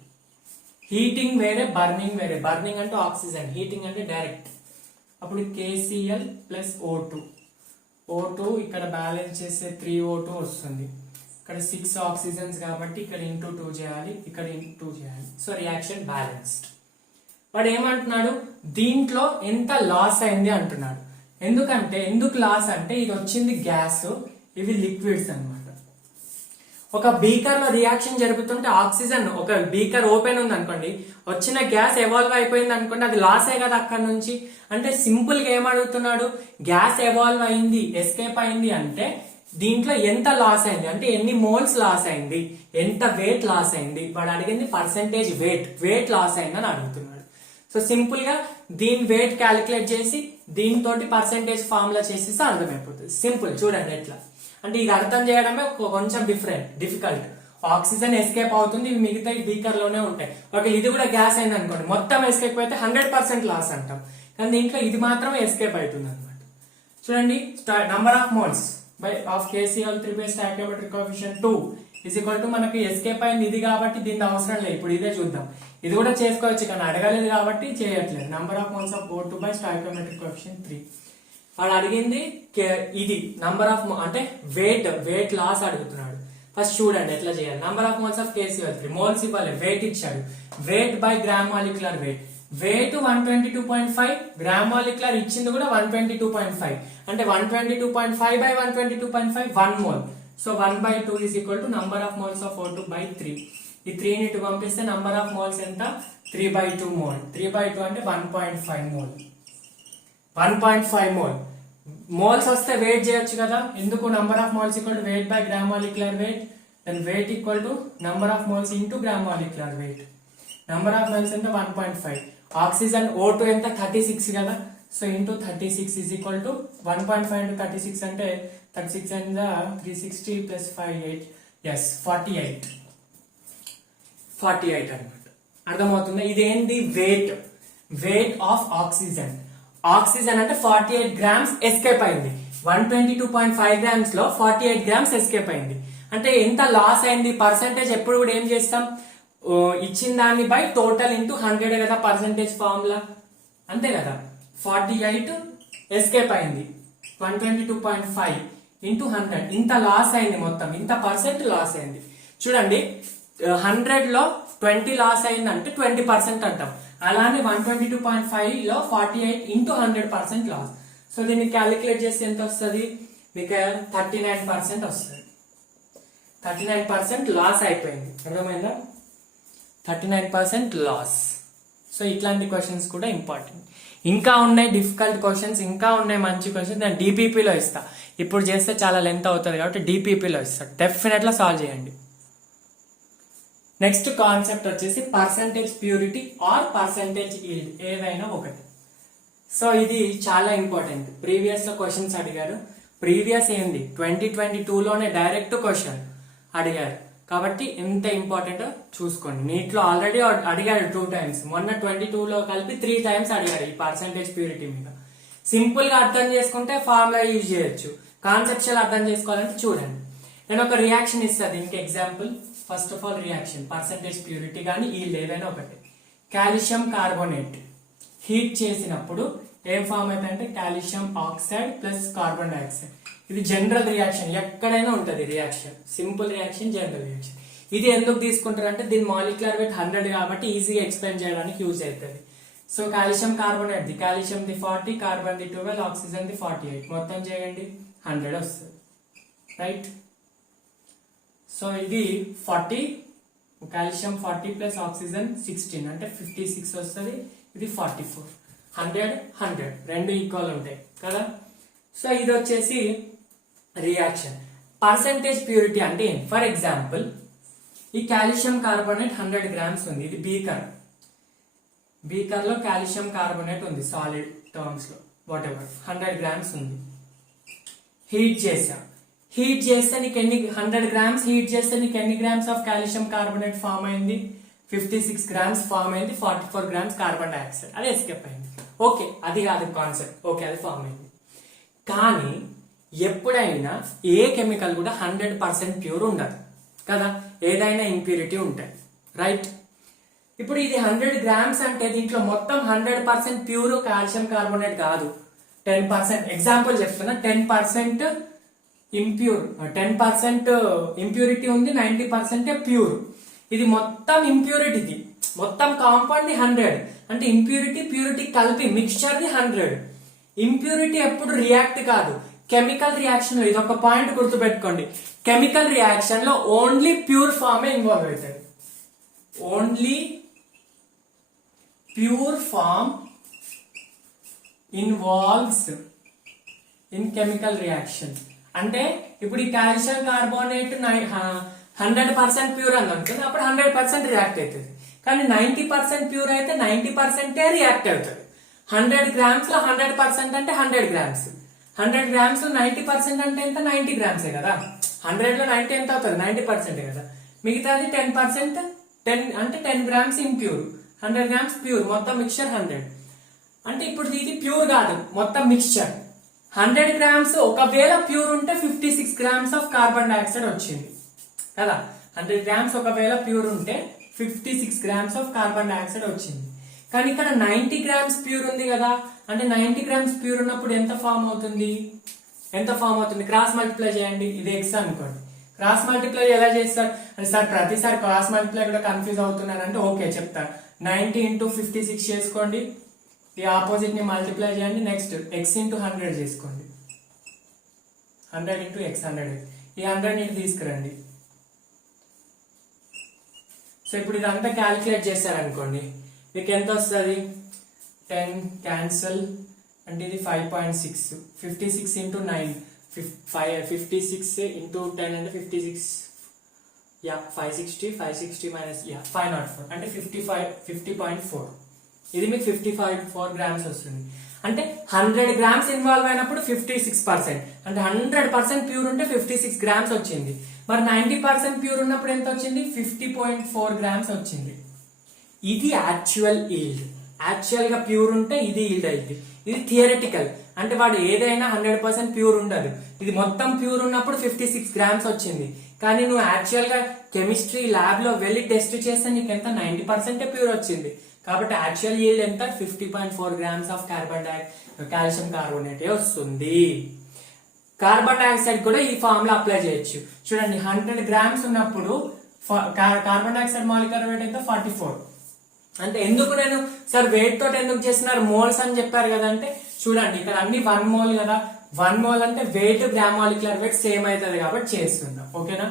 హీటింగ్ వేరే, బర్నింగ్ వేరే. బర్నింగ్ అంటే ఆక్సిజన్, హీటింగ్ అంటే డైరెక్ట్. అప్పుడు KCl ప్లస్ O2 ఇక్కడ బ్యాలెన్స్ చేస్తే 3O2 వస్తుంది. ఇక్కడ 6 ఆక్సిజన్స్ కాబట్టి ఇక్కడ ఇంటూ 2 చేయాలి, ఇక్కడ ఇంటూ 2 చేయాలి. So reaction balanced. వాడు ఏమంటున్నాడు, దీంట్లో ఎంత లాస్ అయింది అంటున్నాడు. ఎందుకు లాస్ అంటే ఇది వచ్చింది గ్యాస్, ఇవి లిక్విడ్స్ అన్నమాట. ఒక బీకర్ లో రియాక్షన్ జరుగుతుంటే ఆక్సిజన్, ఒక బీకర్ ఓపెన్ ఉంది అనుకోండి, వచ్చిన గ్యాస్ ఎవాల్వ్ అయిపోయింది అనుకోండి, అది లాసే కదా అక్కడ నుంచి. అంటే సింపుల్ గా ఏమడుగుతున్నాడు, గ్యాస్ ఎవాల్వ్ అయింది, ఎస్కేప్ అయింది అంటే దీంట్లో ఎంత లాస్ అయింది అంటే ఎన్ని మోల్స్ లాస్ అయింది, ఎంత వెయిట్ లాస్ అయింది. వాడు అడిగింది పర్సెంటేజ్ వెయిట్ లాస్ అయిందని అడుగుతున్నాడు. సో సింపుల్ గా దీని వెయిట్ క్యాలిక్యులేట్ చేసి దీనితోటి పర్సెంటేజ్ ఫార్ములా చేసేసి అర్థమైపోతుంది. సింపుల్. చూడండి ఎట్లా అంటే ఇది అర్థం చేయడమే కొంచెం డిఫికల్ట్. ఆక్సిజన్ ఎస్కేప్ అవుతుంది, ఇవి మిగతా బీకర్ లోనే ఉంటాయి. ఒకవేళ ఇది కూడా గ్యాస్ అయింది అనుకోండి, మొత్తం ఎస్కేప్ అయితే 100% లాస్ అంటాం. కానీ దీంట్లో ఇది మాత్రమే ఎస్కేప్ అవుతుంది అనమాట. చూడండి, number of moles of KCl3 by stoichiometric coefficient 2 is equal to మనకి ఎస్కేప్ అయింది ఇది కాబట్టి దీని అవసరం లేదు. ఇప్పుడు ఇదే చూద్దాం. ఇది కూడా చేసుకోవచ్చు కానీ అడగలేదు కాబట్టి చేయట్లేదు. Number of moles of O2 by stoichiometric coefficient 3. వాడు అడిగింది ఇది నంబర్ ఆఫ్ అంటే వెయిట్ లాస్ అడుగుతున్నాడు. ఫస్ట్ చూడండి ఎట్లా చేయాలి. Number of moles of KCl3 moles ఇవ్వాలి, వెయిట్ ఇచ్చాడు. Weight by gram molecular weight. Weight 122.5, gram molecular ఇచ్చింది కూడా 122.5. అంటే 122.5 by 122.5 1 mole. So 1/2 is equal to number of moles of O2 by 3. ఈ 3ని ఇటు పంపిస్తే నంబర్ ఆఫ్ మోల్స్ ఎంత 3/2 మోల్. 3/2 అంటే 1.5 మోల్. 1.5 మోల్. మోల్స్ వస్తే వెయిట్ చేయొచ్చు కదా. ఎందుకు number of moles equal to weight by gram molecular weight. Then weight equal to number of moles into gram molecular weight. Number of moles ఎంత 1.5. Oxygen O2 ఎంత 36 కదా. So into 36 is equal to 1.5 into 36 అంటే 36 and 360 plus 58. yes 48 అన్నమాట. అర్థమవుతుందా? ఇదేంటి weight of oxygen. Oxygen అంటే 48 grams escape అయింది. 122.5 grams లో 48 గ్రామ్స్ ఎస్కేప్ అయింది. అంటే ఎంత లాస్ అయింది. పర్సెంటేజ్ ఎప్పుడు కూడా ఏం చేస్తాం, ఇచ్చిన దాన్ని బై టోటల్ ఇంటూ 100 కదా పర్సెంటేజ్ ఫార్ములా. అంతే కదా. 48 ఎస్కేప్ అయింది, 122.5 ఇంటూ 100 ఇంత లాస్ అయింది, మొత్తం ఇంత పర్సెంట్ లాస్ అయింది. చూడండి 100 లో 20 లాస్ అయిందంటే 20% అంటాం. అలానే 122.5 లో 48 ఇంటూ 100% లాస్. సో దీన్ని క్యాలిక్యులేట్ చేస్తే ఎంత వస్తుంది మీకు 39% వస్తుంది. 39% లాస్ అయిపోయింది. అర్థమైందా? 39% లాస్. సో ఇట్లాంటి క్వశ్చన్స్ కూడా ఇంపార్టెంట్. ఇంకా ఉన్నాయి డిఫికల్ట్ క్వశ్చన్స్, ఇంకా ఉన్నాయి మంచి క్వశ్చన్స్. నేను DPPలో ఇస్తా. ఇప్పుడు చేస్తే చాలా లెంత్ అవుతుంది కాబట్టి DPPలో ఇస్తా. డెఫినెట్గా సాల్వ్ చేయండి. నెక్స్ట్ కాన్సెప్ట్ వచ్చేసి percentage purity or percentage yield, ఏదైనా ఒకటి. సో ఇది చాలా ఇంపార్టెంట్. ప్రీవియస్ లో క్వశ్చన్స్ అడిగారు. ప్రీవియస్ ఏంది 2022లోనే డైరెక్ట్ క్వశ్చన్ అడిగారు కాబట్టి ఎంత ఇంపార్టెంట్ చూసుకోండి. నీట్లో ఆల్రెడీ అడిగాడు 2 times. మొన్న 22లో కలిపి 3 times అడిగాడు ఈ పర్సంటేజ్ ప్యూరిటీ మీద. సింపుల్ గా అర్థం చేసుకుంటే ఫార్ములా యూజ్ చేయొచ్చు. కాన్సెప్చువల్ అర్థం చేసుకోవాలంటే చూడండి. నేను ఒక రియాక్షన్ ఇస్తాను దీనికి example. First of all reaction percentage purity కానీ ఈల్డ్ ఏదైనా ఒకటి. కాల్షియం కార్బోనేట్ హీట్ చేసినప్పుడు ఏం ఫామ్ అవుతాయంటే calcium oxide plus carbon dioxide. ఇది జనరల్ రియాక్షన్, ఎక్కడైనా ఉంటుంది reaction. Simple reaction, general reaction. ఇది ఎందుకు తీసుకుంటారు అంటే దీని మాలిక్యులర్ వెయిట్ 100 కాబట్టి ఈజీగా ఎక్స్ప్లెయిన్ చేయడానికి యూజ్ అవుతుంది. So calcium carbonate the calcium the 40, carbon the 12, oxygen the 48. మొత్తం చేయండి 100 వస్తుంది. రైట్. సో ఇది 40, కాల్షియం 40 ప్లస్ ఆక్సిజన్ 16 అంటే 56 వస్తుంది. ఇది 44. 100 రెండు ఈక్వల్ ఉంటాయి కదా. సో ఇది వచ్చేసి రియాక్షన్. పర్సంటేజ్ ప్యూరిటీ అంటే ఏం? ఫర్ ఎగ్జాంపుల్ ఈ కాల్షియం కార్బోనేట్ 100 grams ఉంది. ఇది బీకర్ లో కాల్షియం కార్బోనేట్ ఉంది సాలిడ్ టర్మ్స్ లో వాట్ ఎవర్ 100 grams ఉంది. హీట్ చేస్తే నీకు ఎన్ని 100 grams హీట్ చేస్తే నీకు ఎన్ని grams of calcium carbonate form అయింది? 56 grams ఫామ్ అయింది. 44 grams కార్బన్ డైఆక్సైడ్ అది ఎస్కేప్ అయింది. ఓకే, అది కాదు కాన్సెప్ట్. ఓకే, అది ఫామ్ అయింది. కానీ ఎప్పుడైనా ఏ కెమికల్ కూడా 100% ప్యూర్ ఉండదు కదా, ఏదైనా ఇంప్యూరిటీ ఉంటాయి, రైట్. ఇప్పుడు ఇది 100 గ్రామ్స్ అంటే దీంట్లో మొత్తం 100% ప్యూర్ కాల్షియం కార్బోనేట్ కాదు, 10%. ఎగ్జాంపుల్ చెప్తున్నా, 10% ఇంప్యూర్, 10% ఇంప్యూరిటీ ఉంది, 90% ప్యూర్. ఇది మొత్తం ఇంప్యూరిటీ, ఇది మొత్తం కాంపౌండ్ 100 అంటే ఇంప్యూరిటీ ప్యూరిటీ కలిపి మిక్స్చర్ 100. ఇంప్యూరిటీ ఎప్పుడు రియాక్ట్ కాదు, కెమికల్ రియాక్షన్ లో ఇది ఒక పాయింట్ గుర్తుపెట్టుకోండి, కెమికల్ రియాక్షన్ లో ఓన్లీ ప్యూర్ ఫార్మే ఇన్వాల్వ్ అవుతుంది, only pure form involves in chemical reaction. అంటే ఇప్పుడు ఈ కాల్షియం కార్బోనేట్ 100% ప్యూర్ అని అనుకుంది, అప్పుడు 100% రియాక్ట్ అవుతుంది. కానీ 90% ప్యూర్ అయితే 90% రియాక్ట్ అవుతుంది. 100 గ్రామ్స్ లో 100% అంటే 100 గ్రామ్స్, 100 గ్రామ్స్ లో 90% అంటే ఎంత, 90 గ్రామ్సే కదా. 100 లో 90 ఎంత అవుతుంది, 90% కదా. మిగతాది 10%, 10 అంటే 10 గ్రామ్స్ ఇంప్యూర్, 100 గ్రామ్స్ ప్యూర్, మొత్తం మిక్చర్ 100. అంటే ఇప్పుడు ఇది ప్యూర్ కాదు, మొత్తం మిక్చర్ 100 గ్రామ్స్. ఒకవేళ ప్యూర్ ఉంటే 56 గ్రామ్స్ ఆఫ్ కార్బన్ డైఆక్సైడ్ వచ్చింది కదా. 100 గ్రామ్స్ ఒకవేళ ప్యూర్ ఉంటే 56 గ్రామ్స్ ఆఫ్ కార్బన్ డైఆక్సైడ్ వచ్చింది. కానీ ఇక్కడ 90 గ్రామ్స్ ప్యూర్ ఉంది కదా, అంటే 90 గ్రామ్స్ ప్యూర్ ఉన్నప్పుడు ఎంత ఫామ్ అవుతుంది, క్రాస్ మల్టిప్లై చేయండి. ఇది ఎక్స్ అనుకోండి, క్రాస్ మల్టిప్లై ఎలా చేస్తారు అంటే సార్ ప్రతిసారి క్రాస్ మల్టిప్లై కూడా కన్ఫ్యూజ్ అవుతున్నారంటే ఓకే చెప్తాను. 90 into 56 చేసుకోండి, ఈ ఆపోజిట్ ని మల్టిప్లై చేయండి. నెక్స్ట్ x into 100 చేసుకోండి, 100 into x 100, ఈ 100 ని తీసుకురండి. సో ఇప్పుడు ఇదంతా క్యాలిక్యులేట్ చేశారనుకోండి, మీకు ఎంత వస్తుంది, 10 క్యాన్సల్ అంటే ఇది 5.6, 56 into 9, 56 into 10 అంటే 56, 560 minus 504 అంటే 50.4. ఇది మీకు 55.4 గ్రామ్స్ వస్తుంది. అంటే 100 గ్రామ్స్ ఇన్వాల్వ్ అయినప్పుడు 56%, అంటే 100% ప్యూర్ ఉంటే 56 గ్రామ్స్ వచ్చింది. మరి 90% ప్యూర్ ఉన్నప్పుడు ఎంత వచ్చింది, 50.4 గ్రామ్స్ వచ్చింది. ఇది యాక్చువల్ ఈల్డ్. యాక్చువల్ గా ప్యూర్ ఉంటే ఇది ఈల్డ్ అయింది. ఇది థియరిటికల్, అంటే వాడు ఏదైనా 100% ప్యూర్ ఉండదు. ఇది మొత్తం ప్యూర్ ఉన్నప్పుడు 56 గ్రామ్స్ వచ్చింది. కానీ నువ్వు యాక్చువల్ గా కెమిస్ట్రీ ల్యాబ్ లో వెళ్ళి టెస్ట్ చేస్తే నీకు ఎంత, 90% ప్యూర్ వచ్చింది. కాబట్టి యాక్చువల్ ఈల్డ్ ఎంత, 50.4 గ్రామ్స్ ఆఫ్ కాల్షియం కార్బోనేట్ వస్తుంది. కార్బన్ డైఆక్సైడ్ కూడా ఈ ఫార్ములా అప్లై చేయొచ్చు. చూడండి, 100 గ్రామ్స్ ఉన్నప్పుడు కార్బన్ డైఆక్సైడ్ మాలిక్యులర్ వెయిట్ అయితే 44. అంటే ఎందుకు నేను సార్ వెయిట్ తోటి ఎందుకు చేస్తున్నారు, మోల్స్ అని చెప్పారు కదా అంటే చూడండి, ఇక్కడ అన్ని 1 మోల్ కదా, 1 మోల్ అంటే weight gram molecular weight same అవుతుంది కాబట్టి చేస్తున్నాం, ఓకేనా.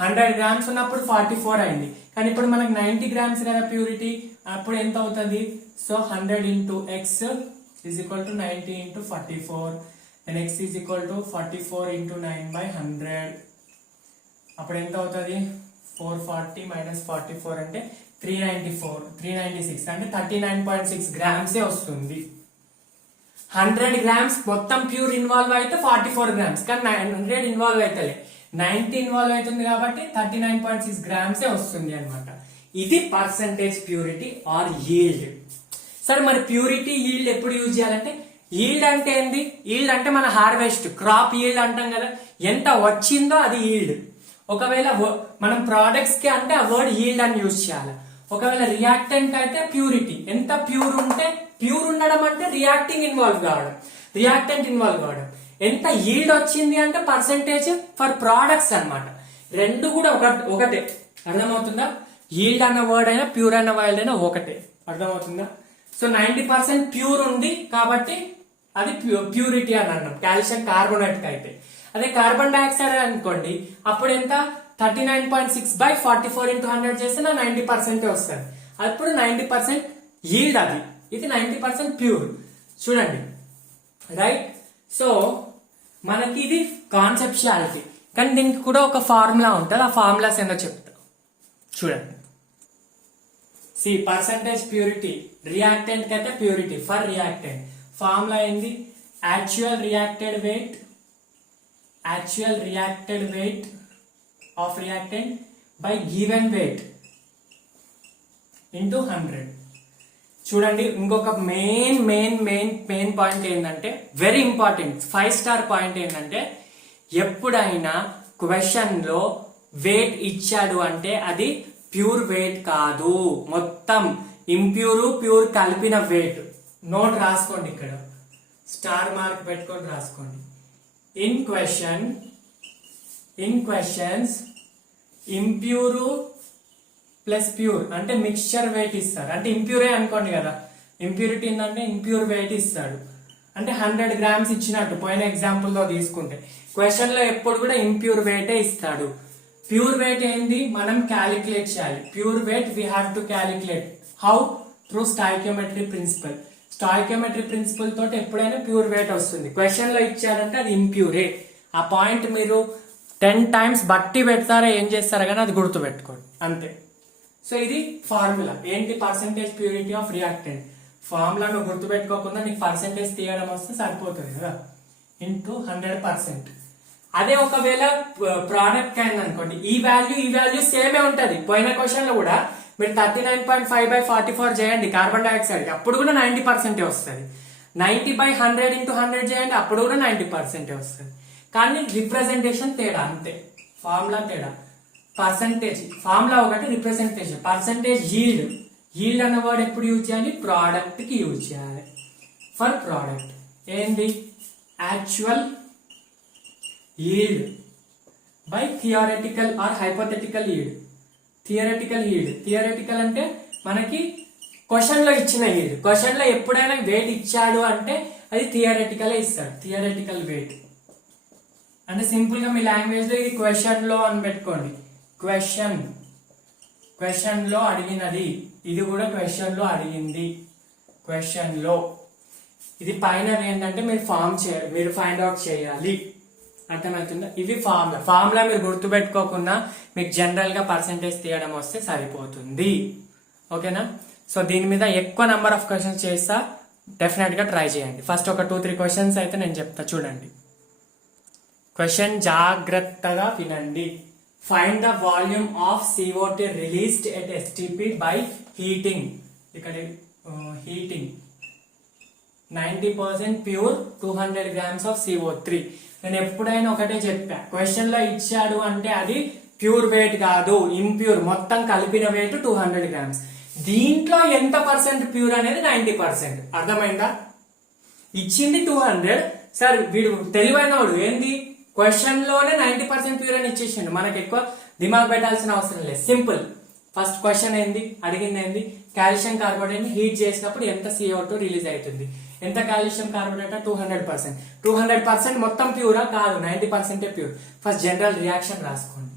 100 గ్రామ్స్ ఉన్నప్పుడు 44 అయింది, కానీ ఇప్పుడు మనకు 90 గ్రామ్స్ కదా ప్యూరిటీ, అప్పుడు ఎంత అవుతుంది. So 100 into x is equal to 90 into 44, and x is equal to 44 into 9/100. అప్పుడు ఎంత అవుతుంది, 440 minus 44 అంటే 396 అంటే 39.6 గ్రామ్సే వస్తుంది. 100 గ్రామ్స్ మొత్తం ప్యూర్ ఇన్వాల్వ్ అయితే 44 గ్రామ్స్, కానీ 100 ఇన్వాల్వ్ అయితే 90 ఇన్వాల్వ్ అవుతుంది కాబట్టి 39.6 గ్రామ్సే వస్తుంది అనమాట. ఇది పర్సంటేజ్ ప్యూరిటీ ఆర్ ఈల్డ్. సరే, మరి ప్యూరిటీ ఈల్డ్ ఎప్పుడు యూజ్ చేయాలంటే, ఈల్డ్ అంటే ఏంది, ఈల్డ్ అంటే మన హార్వెస్ట్ క్రాప్ ఈల్డ్ అంటాం కదా, ఎంత వచ్చిందో అది ఈల్డ్. ఒకవేళ మనం ప్రోడక్ట్స్ కి అంటే ఆ వర్డ్ ఈల్డ్ అని యూజ్ చేయాలి. ఒకవేళ రియాక్టెంట్ అయితే ప్యూరిటీ, ఎంత ప్యూర్ ఉంటే, ప్యూర్ ఉండడం అంటే రియాక్టింగ్ ఇన్వాల్వ్ కావడం, రియాక్టెంట్ ఇన్వాల్వ్ కావడం. ఎంత ఈల్డ్ వచ్చింది అంటే పర్సెంటేజ్ ఫర్ ప్రోడక్ట్స్ అన్నమాట. రెండు కూడా ఒకటే, అర్థమవుతుందా. ఈల్డ్ అన్న వర్డ్ అయినా ప్యూర్ అన్న వర్డ్ అయినా ఒకటే, అర్థమవుతుందా. సో 90% ప్యూర్ ఉంది కాబట్టి అది ప్యూరిటీ అని అన్నాం కాల్షియం కార్బోనేట్ అయితే. అదే కార్బన్ డైఆక్సైడ్ అనుకోండి, అప్పుడు ఎంత, 39.6/44 into 100 చేస్తే 90% వస్తుంది. అప్పుడు 90% ఈల్డ్ అది, ఇది 90% ప్యూర్. చూడండి, రైట్. సో మనకి ఇది కాన్సెప్చువాలిటీ, కానీ దీనికి కూడా ఒక ఫార్ములా ఉంటుంది. ఆ ఫార్ములాస్ ఏందో చెప్తా చూడండి. సి పర్సంటేజ్ ప్యూరిటీ, రియాక్టెంట్ కి అయితే ప్యూరిటీ ఫర్ రియాక్టెంట్ ఫార్ములా ఏంది, actual reacted weight of reactant by given weight into 100. చూడండి, ఇంకొక మెయిన్ పాయింట్ ఏంటంటే, వెరీ ఇంపార్టెంట్ 5 స్టార్ పాయింట్ ఏంటంటే, ఎప్పుడైనా క్వశ్చన్ లో వెయిట్ ఇచ్చాడు అంటే అది ప్యూర్ వెయిట్ కాదు, మొత్తం ఇంప్యూర్ ప్యూర్ కలిపిన వెయిట్. నోట్ రాసుకోండి, ఇక్కడ స్టార్ మార్క్ పెట్టుకొని రాసుకోండి. In questions impure plus pure అంటే మిక్స్చర్ వెయిట్ ఇస్తారు. అంటే ఇంప్యూరే అనుకోండి కదా, ఇంప్యూరిటీ ఏంటంటే ఇంప్యూర్ వెయిట్ ఇస్తాడు. అంటే 100 గ్రామ్స్ ఇచ్చినట్టు పోయిన ఎగ్జాంపుల్ లో తీసుకుంటే, క్వశ్చన్ లో ఎప్పుడు కూడా ఇంప్యూర్ వెయిటే ఇస్తాడు. ప్యూర్ వెయిట్ ఏంది, మనం క్యాలిక్యులేట్ చేయాలి. Pure weight we have to calculate how, through stoichiometry principle. Stoichiometry principle తోటి ఎప్పుడైనా ప్యూర్ వెయిట్ వస్తుంది. క్వశ్చన్ లో ఇచ్చాడంటే అది ఇంప్యూరే. ఆ పాయింట్ మీరు 10 టైమ్స్ బట్టి పెడతారా ఏం చేస్తారా కానీ అది గుర్తు పెట్టుకోండి అంతే. సో ఇది ఫార్ములా ఏంటి, పర్సెంటేజ్ ప్యూరిటీ ఆఫ్ రియాక్టెంట్. ఫార్ములాను గుర్తు పెట్టుకోకుండా నీకు పర్సెంటేజ్ తీయడం వస్తే సరిపోతుంది కదా, ఇంటూ 100%. అదే ఒకవేళ ప్రోడక్ట్ కైండ్ అనుకోండి, ఈ వాల్యూ సేమే ఉంటది. పోయిన క్వశ్చన్ లో కూడా మీరు 39.5/44 చేయండి కార్బన్ డైఆక్సైడ్, అప్పుడు కూడా 90% వస్తుంది. 90/100 × 100 చేయండి, అప్పుడు కూడా 90% వస్తుంది. కానీ రిప్రజెంటేషన్ తేడా అంతే, ఫార్ములా తేడా. పర్సంటేజ్ ఫార్ములా ఒకటి, రిప్రజెంటేషన్. పర్సంటేజ్ ఈల్డ్ అన్న వర్డ్ ఎప్పుడు యూజ్ చేయాలి, ప్రోడక్ట్ కి యూజ్ చేయాలి. ఫర్ ప్రోడక్ట్ ఏంది, actual yield by theoretical or hypothetical yield. Theoretical అంటే మనకి క్వశ్చన్ లో ఇచ్చిన ఈల్డ్. క్వశ్చన్ లో ఎప్పుడైనా వెయిట్ ఇచ్చాడు అంటే అది థియరటికల్ ఇస్తాడు, థియరటికల్ వెయిట్. అంటే సింపుల్ గా మీ లాంగ్వేజ్ లో ఇది క్వశ్చన్ లో అని పెట్టుకోండి. క్వశ్చన్ లో అడిగినది, ఇది కూడా క్వశ్చన్ లో అడిగింది. క్వశ్చన్ లో ఇది పైన ఏంటంటే మీరు ఫైండ్ అవుట్ చేయాలి. అర్థమవుతుందా? ఇవి ఫార్ములా మీరు గుర్తు పెట్టుకోకుండా మీకు జనరల్ గా పర్సెంటేజ్ తీయడం వస్తే సరిపోతుంది. ఓకేనా? సో దీని మీద ఎక్కువ నెంబర్ ఆఫ్ క్వశ్చన్స్ చేస్తా, డెఫినెట్ గా ట్రై చేయండి. ఫస్ట్ ఒక 2-3 క్వశ్చన్స్ అయితే నేను చెప్తా, చూడండి. క్వశ్చన్ జాగ్రత్తగా వినండి. Find the volume of CO2 released at STP by heating. ఇక్కడ heating 90% pure, 200 grams of CO3. నేను ఎప్పుడైనా ఒకటే చెప్పా, క్వశ్చన్ లో ఇచ్చాడు అంటే అది ప్యూర్ వెయిట్ కాదు, ఇంప్యూర్, మొత్తం కలిపిన వెయిట్ 200 grams. దీంట్లో ఎంత పర్సెంట్ ప్యూర్ అనేది 90%. అర్థమైందా? ఇచ్చింది 200. సార్ వీడు తెలివైన వాడు ఏంది, క్వశ్చన్ లోనే 90% ప్యూర్ అని ఇచ్చేసిండు, మనకి ఎక్కువ దిమాగ్ పెట్టాల్సిన అవసరం లేదు. సింపుల్. ఫస్ట్ క్వశ్చన్ ఏంది, అడిగింది ఏంది, కాల్షియం కార్బోనేట్ ని హీట్ చేసినప్పుడు ఎంత CO2 రిలీజ్ అవుతుంది. ఎంత కాల్షియం కార్బోనేట్, 200%. 200% మొత్తం ప్యూరా కాదు, 90% ప్యూర్. ఫస్ట్ జనరల్ రియాక్షన్ రాసుకోండి.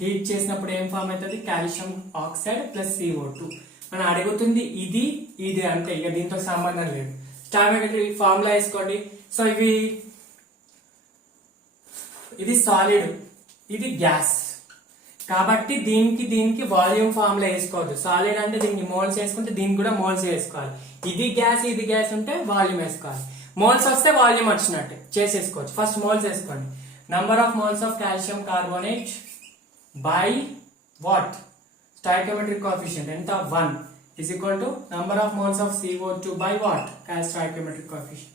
హీట్ చేసినప్పుడు ఏం ఫామ్ అవుతుంది, కాల్షియం ఆక్సైడ్ ప్లస్ CO2. మనం అడుగుతుంది ఇది అంతే, ఇక దీంతో సంబంధం లేదు. స్టాయికియోమెట్రీ ఫార్ములా వేసుకోండి. సో ఇది సాలిడ్, ఇది గ్యాస్, కాబట్టి దీనికి వాల్యూమ్ ఫార్ములా వేసుకోవద్దు. సాలిడ్ అంటే దీనికి మోల్స్ వేసుకుంటే దీనికి కూడా మోల్స్ వేసుకోవాలి. ఇది గ్యాస్ ఉంటే వాల్యూమ్ వేసుకోవాలి. మోల్స్ వస్తే వాల్యూమ్ వచ్చినట్టే చేసేసుకోవచ్చు. ఫస్ట్ మోల్స్ వేసుకోండి. Number of moles of calcium carbonate by what, stoichiometric coefficient ఎంత, 1 is equal to number of moles of CO2 by what, stoichiometric coefficient.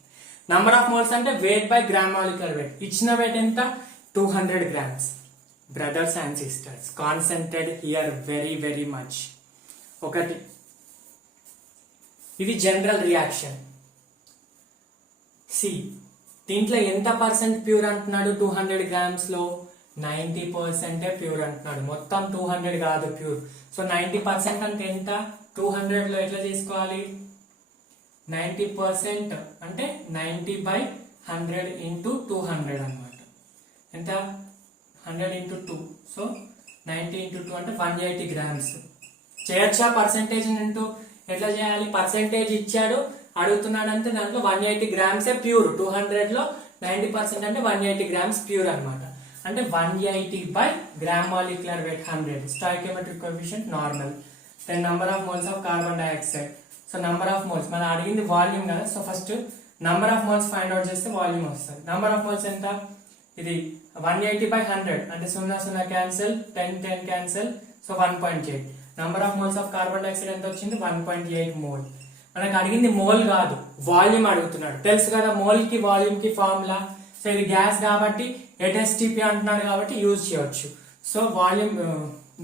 Number of moles అంటే weight by gram molecular weight. ఇచ్చిన weight ఎంత, 200 grams. Brothers and sisters, concentrate here very much. ఒకటి, ఇది general reaction. C, దీంట్లో ఎంత percent pure అంటున్నాడు, 200 grams లో 90% pure అంటున్నాడు. మొత్తం 200 కాదు ప్యూర్. సో 90% అంటే ఎంత, 200 లో ఎట్లా చేసుకోవాలి, 90% అంటే 90/100 into 200 అన్నమాట. ఎంత, 100 into 2. సో 90 into 2 అంటే 180 grams. చేయొచ్చా పర్సెంటేజ్ ఇంటూ, ఎట్లా చేయాలి, పర్సెంటేజ్ ఇచ్చాడు అడుగుతున్నాడు అంటే దాంట్లో 180 grams ప్యూర్, 200 లో 90% అంటే 180 grams ప్యూర్ అన్నమాట. అంటే 180 by gram molecular weight 100. Stoichiometric coefficient normal. Then number of moles of carbon dioxide. So number of moles, మనం అడిగింది వాల్యూమ్ కదా. So first number of moles find out చేస్తే వాల్యూమ్ వస్తుంది. number of moles ఎంత, ఇది 180/100 అంటే 0 0 cancel, 10 10 cancel. So 1.8. Number of moles of carbon dioxide ఎంత వచ్చింది 1.8 మోల్. మనకు అడిగింది మోల్ కాదు, వాల్యూమ్ అడుగుతున్నాడు. తెలుసు కదా మోల్ కి వాల్యూమ్ కి ఫార్ములా. సో ఇది గ్యాస్ కాబట్టి HTP అంటున్నాడు కాబట్టి యూజ్ చేయవచ్చు. So volume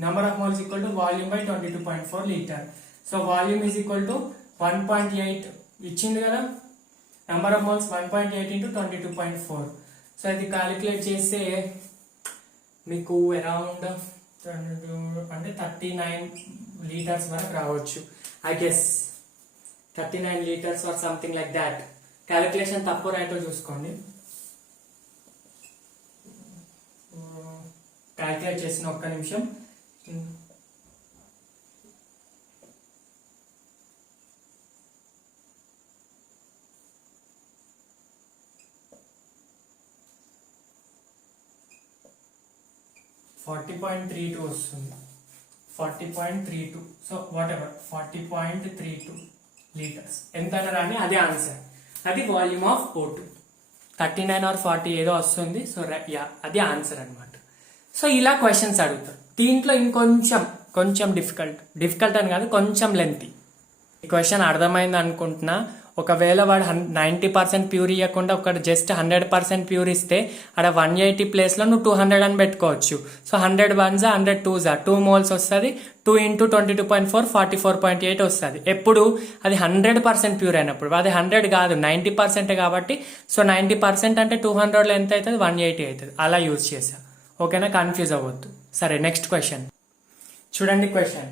number of moles equal to volume by 22.4 liter. So volume is equal to 1.8 ఇచ్చింది కదా, number of moles 1.8 into 22.4. So ఇది క్యాలిక్యులేట్ చేస్తే మీకు అరౌండ్ అంటే 39 లీటర్స్ వరకు రావచ్చు. I guess 39 litres or something like that. Calculation తప్పు రైటో చూసుకోండి. క్యాలిక్యులేట్ చేసిన ఒక్క నిమిషం. 40.32 వస్తుంది. 40.32. సో వాట్ ఎవర్ 40.32 లీటర్స్ ఎంత అని అదే ఆన్సర్. అది వాల్యూమ్ ఆఫ్ O2. 39 or 40 ఏదో వస్తుంది. సో అది ఆన్సర్ అనమాట. సో ఇలా క్వశ్చన్స్ అడుగుతారు. దీంట్లో ఇంకొంచెం డిఫికల్ట్ అని కాదు, కొంచెం లెంతీ. ఈ క్వశ్చన్ అర్థమైంది అనుకుంటున్నా. ఒకవేళ వాడు 90% ప్యూర్ ఇవ్వకుండా ఒకటి జస్ట్ 100% ప్యూర్ ఇస్తే అక్కడ 180 ప్లేస్లో నువ్వు 200 అని పెట్టుకోవచ్చు. సో 100 1s 100 2s 2 మోల్స్ వస్తుంది. 2 into 22.4 44.8 వస్తుంది. ఎప్పుడు అది 100% ప్యూర్ అయినప్పుడు. అది 100 కాదు 90% కాబట్టి. సో 90% అంటే 200లో ఎంత అవుతుంది, 180 అవుతుంది. అలా యూజ్ చేసా. ఓకేనా, కన్ఫ్యూజ్ అవ్వద్దు. సరే నెక్స్ట్ క్వశ్చన్ చూడండి. Question,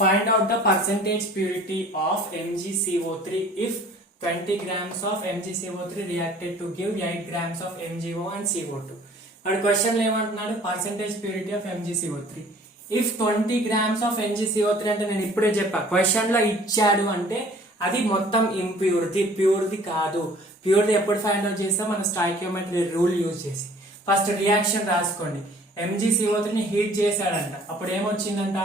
find out the percentage purity of MgCO3 if 20 grams of MgCO3 reacted to give 8 grams of MgO and CO2. వాడు క్వశ్చన్ లో ఏమంటున్నాడు, percentage purity of MgCO3 if 20 grams of MgCO3 అంటే నేను ఇప్పుడే చెప్పా, question లో ఇచ్చాడు అంటే అది మొత్తం ఇంప్యూరిటీ, ప్యూరిటీ కాదు. ప్యూరిటీ ఎప్పుడు ఫైండ్ అవుట్ చేస్తే మన స్టాయికియోమెట్రీ రూల్ యూజ్ చేసి. ఫస్ట్ రియాక్షన్ రాసుకోండి. MgCO3ని హీట్ చేశాడంట, అప్పుడు ఏమొచ్చిందంట,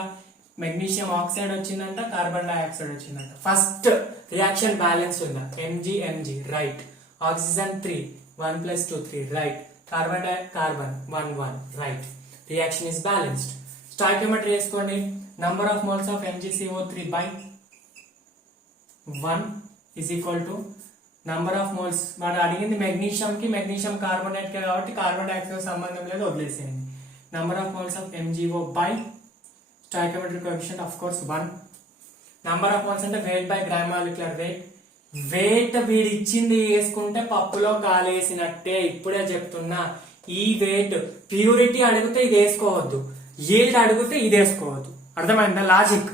మెగ్నీషియం ఆక్సైడ్ వచ్చిందంట, కార్బన్ డైఆక్సైడ్ వచ్చిందంట. ఫస్ట్ రియాక్షన్ బ్యాలెన్స్ ఉందా, Mg right, oxygen 3 1 + 2 3 right, carbon 1 right, reaction is balanced. Stoichiometry వేసుకోండి. Number of moles of MgCO3 by 1 is equal to number of moles. వాడు అడిగింది మెగ్నీషియం కార్బోనేట్ కాబట్టి carbon dioxide సంబంధం లేదు, వదిలేసేయండి. Number of moles of MgO by stoichiometric coefficient of course 1. Number of moles అంటే weight by gram molecular weight. Weight వీడి ఇచ్చింది వేసుకుంటే పప్పులో కాలేసినట్టే, ఇప్పుడే చెప్తున్నా. ఈ వెయిట్ ప్యూరిటీ అడిగితే ఇది వేసుకోవద్దు, ఈల్డ్ అడిగితే ఇది వేసుకోవద్దు. అర్థమైందా లాజిక్?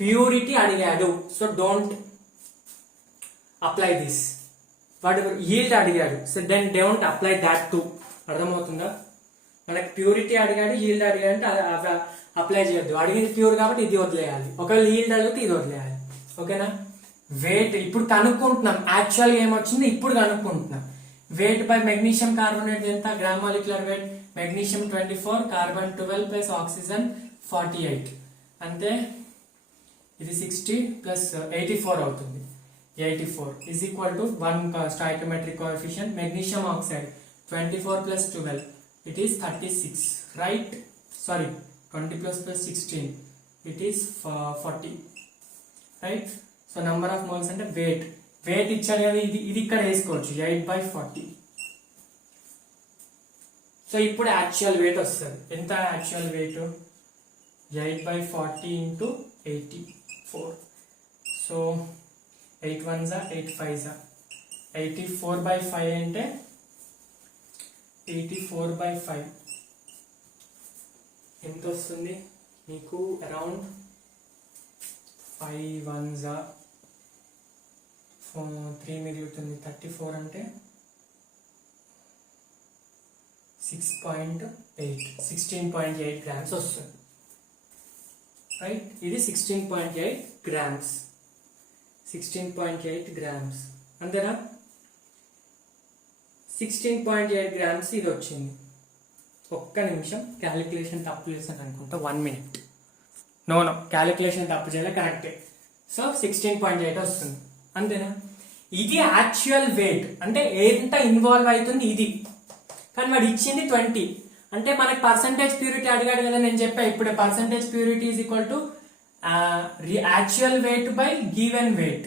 ప్యూరిటీ అడిగాడు, సో డోంట్ అప్లై దిస్. వాడు ఈల్డ్ అడిగాడు, so then don't apply that too. అర్థమవుతుందా? మనకి ప్యూరిటీ అడిగాడు, ఈల్డ్ అడిగాడు అంటే అప్లై చేయొద్దు. అడిగింది ప్యూర్ కాబట్టి ఇది వదిలేయాలి, ఒకవేళ ఈల్డ్ అడిగితే ఇది వదిలేయాలి. ఓకేనా? వెయిట్ ఇప్పుడు కనుక్కుంటున్నాం, యాక్చువల్గా ఏమొచ్చింది ఇప్పుడు కనుక్కుంటున్నాం. వెయిట్ బై మెగ్నీషియం కార్బోనేట్ ఎంత, gram molecular wait, magnesium 24, carbon 12 plus oxygen 48, అంతే. ఇది 60 ప్లస్ 84 అవుతుంది. 84 is equal to 1 stoichiometric coefficient. Magnesium oxide 24 plus 12, it is 36, right? Sorry, 20 plus 16, it is 40, right? So number of moles అంటే weight ఇచ్చారు కదా, ఇది ఇక్కడ వేసుకోవచ్చు 8/40. సో ఇప్పుడు యాక్చువల్ వెయిట్ వస్తుంది. ఎంత actual wait? 8/40 into 84. So 8 1s 8 5s 84/5 అంటే 84/5 ఎంత వస్తుంది మీకు? అరౌండ్ 5 1s 3 మిగులుతుంది. 34 అంటే 16.8 గ్రామ్స్ వస్తుంది, రైట్? ఇది 16.8 గ్రామ్స్. 16.8 గ్రామ్స్ అంతేనా? 16.8 గ్రామ్స్ ఇది వచ్చింది. ఒక్క నిమిషం, క్యాలిక్యులేషన్ తప్పు చేశాను అనుకుంటా. 1 minute. నో క్యాలిక్యులేషన్ తప్పు చేయలే, కరెక్టే. సో 16.8 వస్తుంది, అంతేనా? ఇది యాక్చువల్ వెయిట్ అంటే ఎంత ఇన్వాల్వ్ అవుతుంది ఇది. కానీ వాడు ఇచ్చింది 20 అంటే మనకి పర్సంటేజ్ ప్యూరిటీ అడిగాడు కదా, నేను చెప్పా ఇప్పుడే. Percentage purity is equal to actual weight by given weight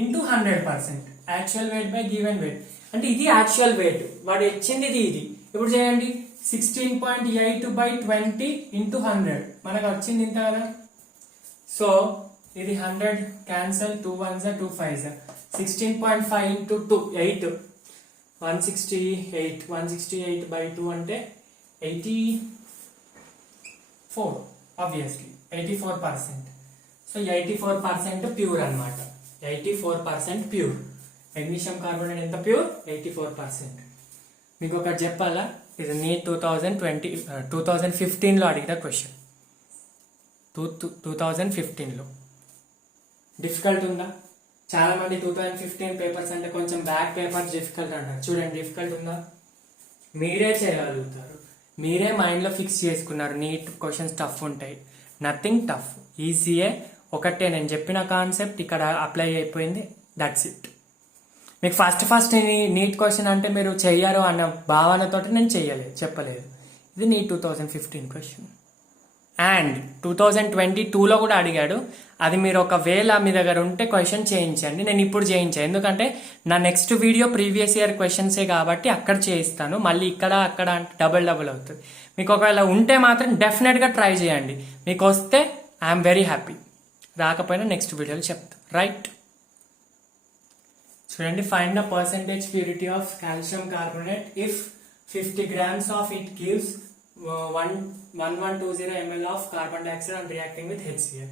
into 100%. Actual weight by given weight అంటే ఇది యాక్చువల్ వెయిట్, వాడు ఇచ్చింది ఇది. ఇప్పుడు చేయండి 16.8 by 20 into 100 మనకు వచ్చింది ఇంత కదా. సో ఇది 100 cancel, 2 1s 2 5s, 16.5 into 2 8, 168 by 2 అంటే 84, ఆబ్వియస్లీ 84%. సో 84% ప్యూర్ అన్నమాట. 84% ప్యూర్. మెగ్నీషియం కార్బోనేట్ ఎంత ప్యూర్? 84%. మీకు ఒకటి చెప్పాలా, ఇది నీట్ 2015లో అడిగిన క్వశ్చన్. 2015లో డిఫికల్ట్ ఉందా? చాలా మంది 2015 పేపర్స్ అంటే కొంచెం బ్యాక్ పేపర్స్ డిఫికల్ట్ అంటారు. చూడండి డిఫికల్ట్ ఉందా? మీరే చేయగలుగుతారు, మీరే మైండ్లో ఫిక్స్ చేసుకున్నారు నీట్ క్వశ్చన్స్ టఫ్ ఉంటాయి. నథింగ్ టఫ్, ఈజీయే. ఒకటే నేను చెప్పిన కాన్సెప్ట్ ఇక్కడ అప్లై అయిపోయింది, దట్స్ ఇట్. మీకు ఫస్ట్ నీట్ క్వశ్చన్ అంటే మీరు చెయ్యరు అన్న భావనతో నేను చెప్పలేదు. ఇది నీట్ 2015 క్వశ్చన్. అండ్ 2022లో కూడా అడిగాడు. అది మీరు ఒకవేళ మీ దగ్గర ఉంటే క్వశ్చన్ చేయించండి, నేను ఇప్పుడు చేయించాను. ఎందుకంటే నా నెక్స్ట్ వీడియో ప్రీవియస్ ఇయర్ క్వశ్చన్సే కాబట్టి అక్కడ చేయిస్తాను. మళ్ళీ ఇక్కడ అక్కడ అంటే డబుల్ అవుతుంది. మీకు ఒకవేళ ఉంటే మాత్రం డెఫినెట్గా ట్రై చేయండి. మీకు వస్తే ఐఎమ్ వెరీ హ్యాపీ, రాకపోయినా నెక్స్ట్ వీడియోలో చెప్తా. రైట్, చూడండి. Find the percentage purity of calcium carbonate if 50 grams of it gives 1120 ml of carbon dioxide and reacting with HCl.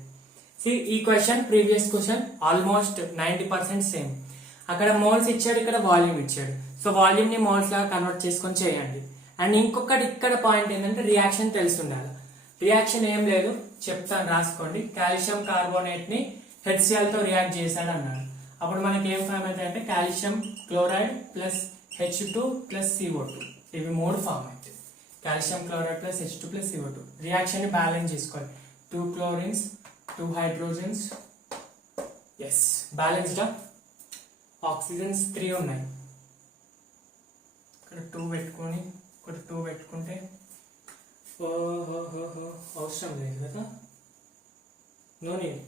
ఈ question previous question almost 90% same. అక్కడ moles ఇచ్చాడు, ఇక్కడ volume ఇచ్చాడు. So volume ని moles లాగా convert చేసుకొని చేయండి. And ఇంకొకటి ఇక్కడ పాయింట్ ఏంటంటే రియాక్షన్ తెలిసి ఉండాలి. రియాక్షన్ ఏం లేదు, చెప్తాను రాసుకోండి. కాల్షియం కార్బోనేట్ ని HCl తో రియాక్ట్ చేశాడు అన్నాడు. అప్పుడు మనకి ఏం ఫామ్ అవుతాయి అంటే calcium chloride plus H2 plus CO2, ఇవి 3 ఫామ్ అవుతాయి. Calcium chloride plus H2 plus CO2. Reaction ని బ్యాలెన్స్ చేసుకోవాలి. 2 chlorines 2 hydrogens, yes balanced. Oxygens 3 ఉన్నాయి. ఇక్కడ 2 పెట్టుకొని ఇక్కడ 2 పెట్టుకుంటే అవసరం లేదు కదా, నో నీడ్,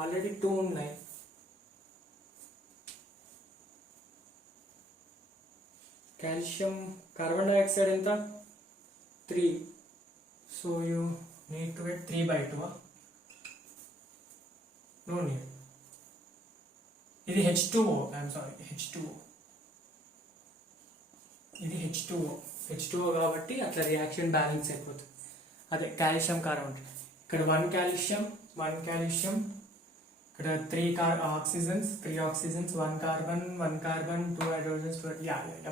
ఆల్రెడీ 2 ఉన్నాయి. కాల్షియం కార్బన్ డైఆక్సైడ్ ఎంత? 3. So you need to get 3/2. No need. ఇది H2O, ఐఎమ్ సారీ, H2O. ఇది H2O కాబట్టి అట్లా రియాక్షన్ బ్యాలెన్స్ అయిపోతుంది. అదే కాల్షియం కార్బోనేట్. ఇక్కడ 1 కాల్షియం, ఇక్కడ 3 ఆక్సిజన్స్, 1 కార్బన్, 2 హైడ్రోజన్స్,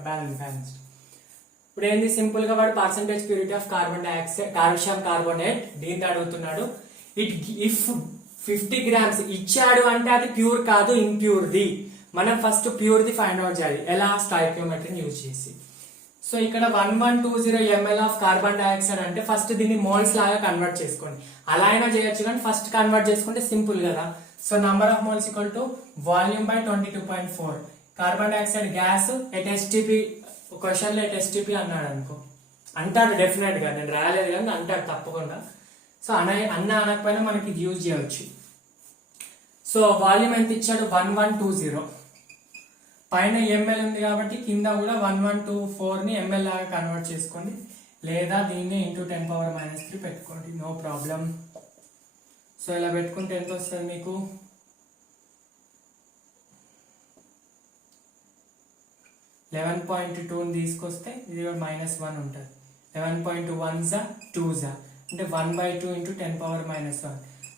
బ్యాలెన్స్డ్. ఇప్పుడు ఏంది, సింపుల్ గా వాడు percentage purity of carbon dioxide calcium carbonate దీంతో అడుగుతున్నాడు. ఇఫ్ 50 grams ఇచ్చాడు అంటే అది ప్యూర్ కాదు, ఇంప్యూర్ది. మనం ఫస్ట్ ప్యూర్ది ఫైండ్ అవుట్ చేయాలి. ఎలా? స్టాయికియోమెట్రీని యూజ్ చేసి. సో ఇక్కడ 1120 ml ఆఫ్ కార్బన్ డైఆక్సైడ్ అంటే ఫస్ట్ దీన్ని మోల్స్ లాగా కన్వర్ట్ చేసుకోండి. అలా అయినా చేయొచ్చు, కానీ ఫస్ట్ కన్వర్ట్ చేసుకుంటే సింపుల్ కదా. So number of moles equal to volume by 22.4. Carbon dioxide gas at STP. Question లో ఎట్ STP అన్నాడు అనుకో, అంటాడు డెఫినెట్ గా, నేను రాలేదు కానీ అంటాడు తప్పకుండా. సో అనకపోయినా మనకి ఇది యూజ్ చేయవచ్చు. సో వాల్యూమ్ ఎంత ఇచ్చాడు? 1120. పైన ml ఉంది కాబట్టి కింద కూడా 1124 ని ml లాగా కన్వర్ట్ చేసుకోండి, లేదా దీన్ని ఇంటూ 10⁻³ పెట్టుకోండి, నో ప్రాబ్లం. సో ఇలా పెట్టుకుంటే ఎంత వస్తుంది మీకు? 11.2 తీసుకొస్తే ఇది -1 ఉంటుంది. 11.1s 2s అంటే 1/2 ఇంటూ 10⁻⁻1.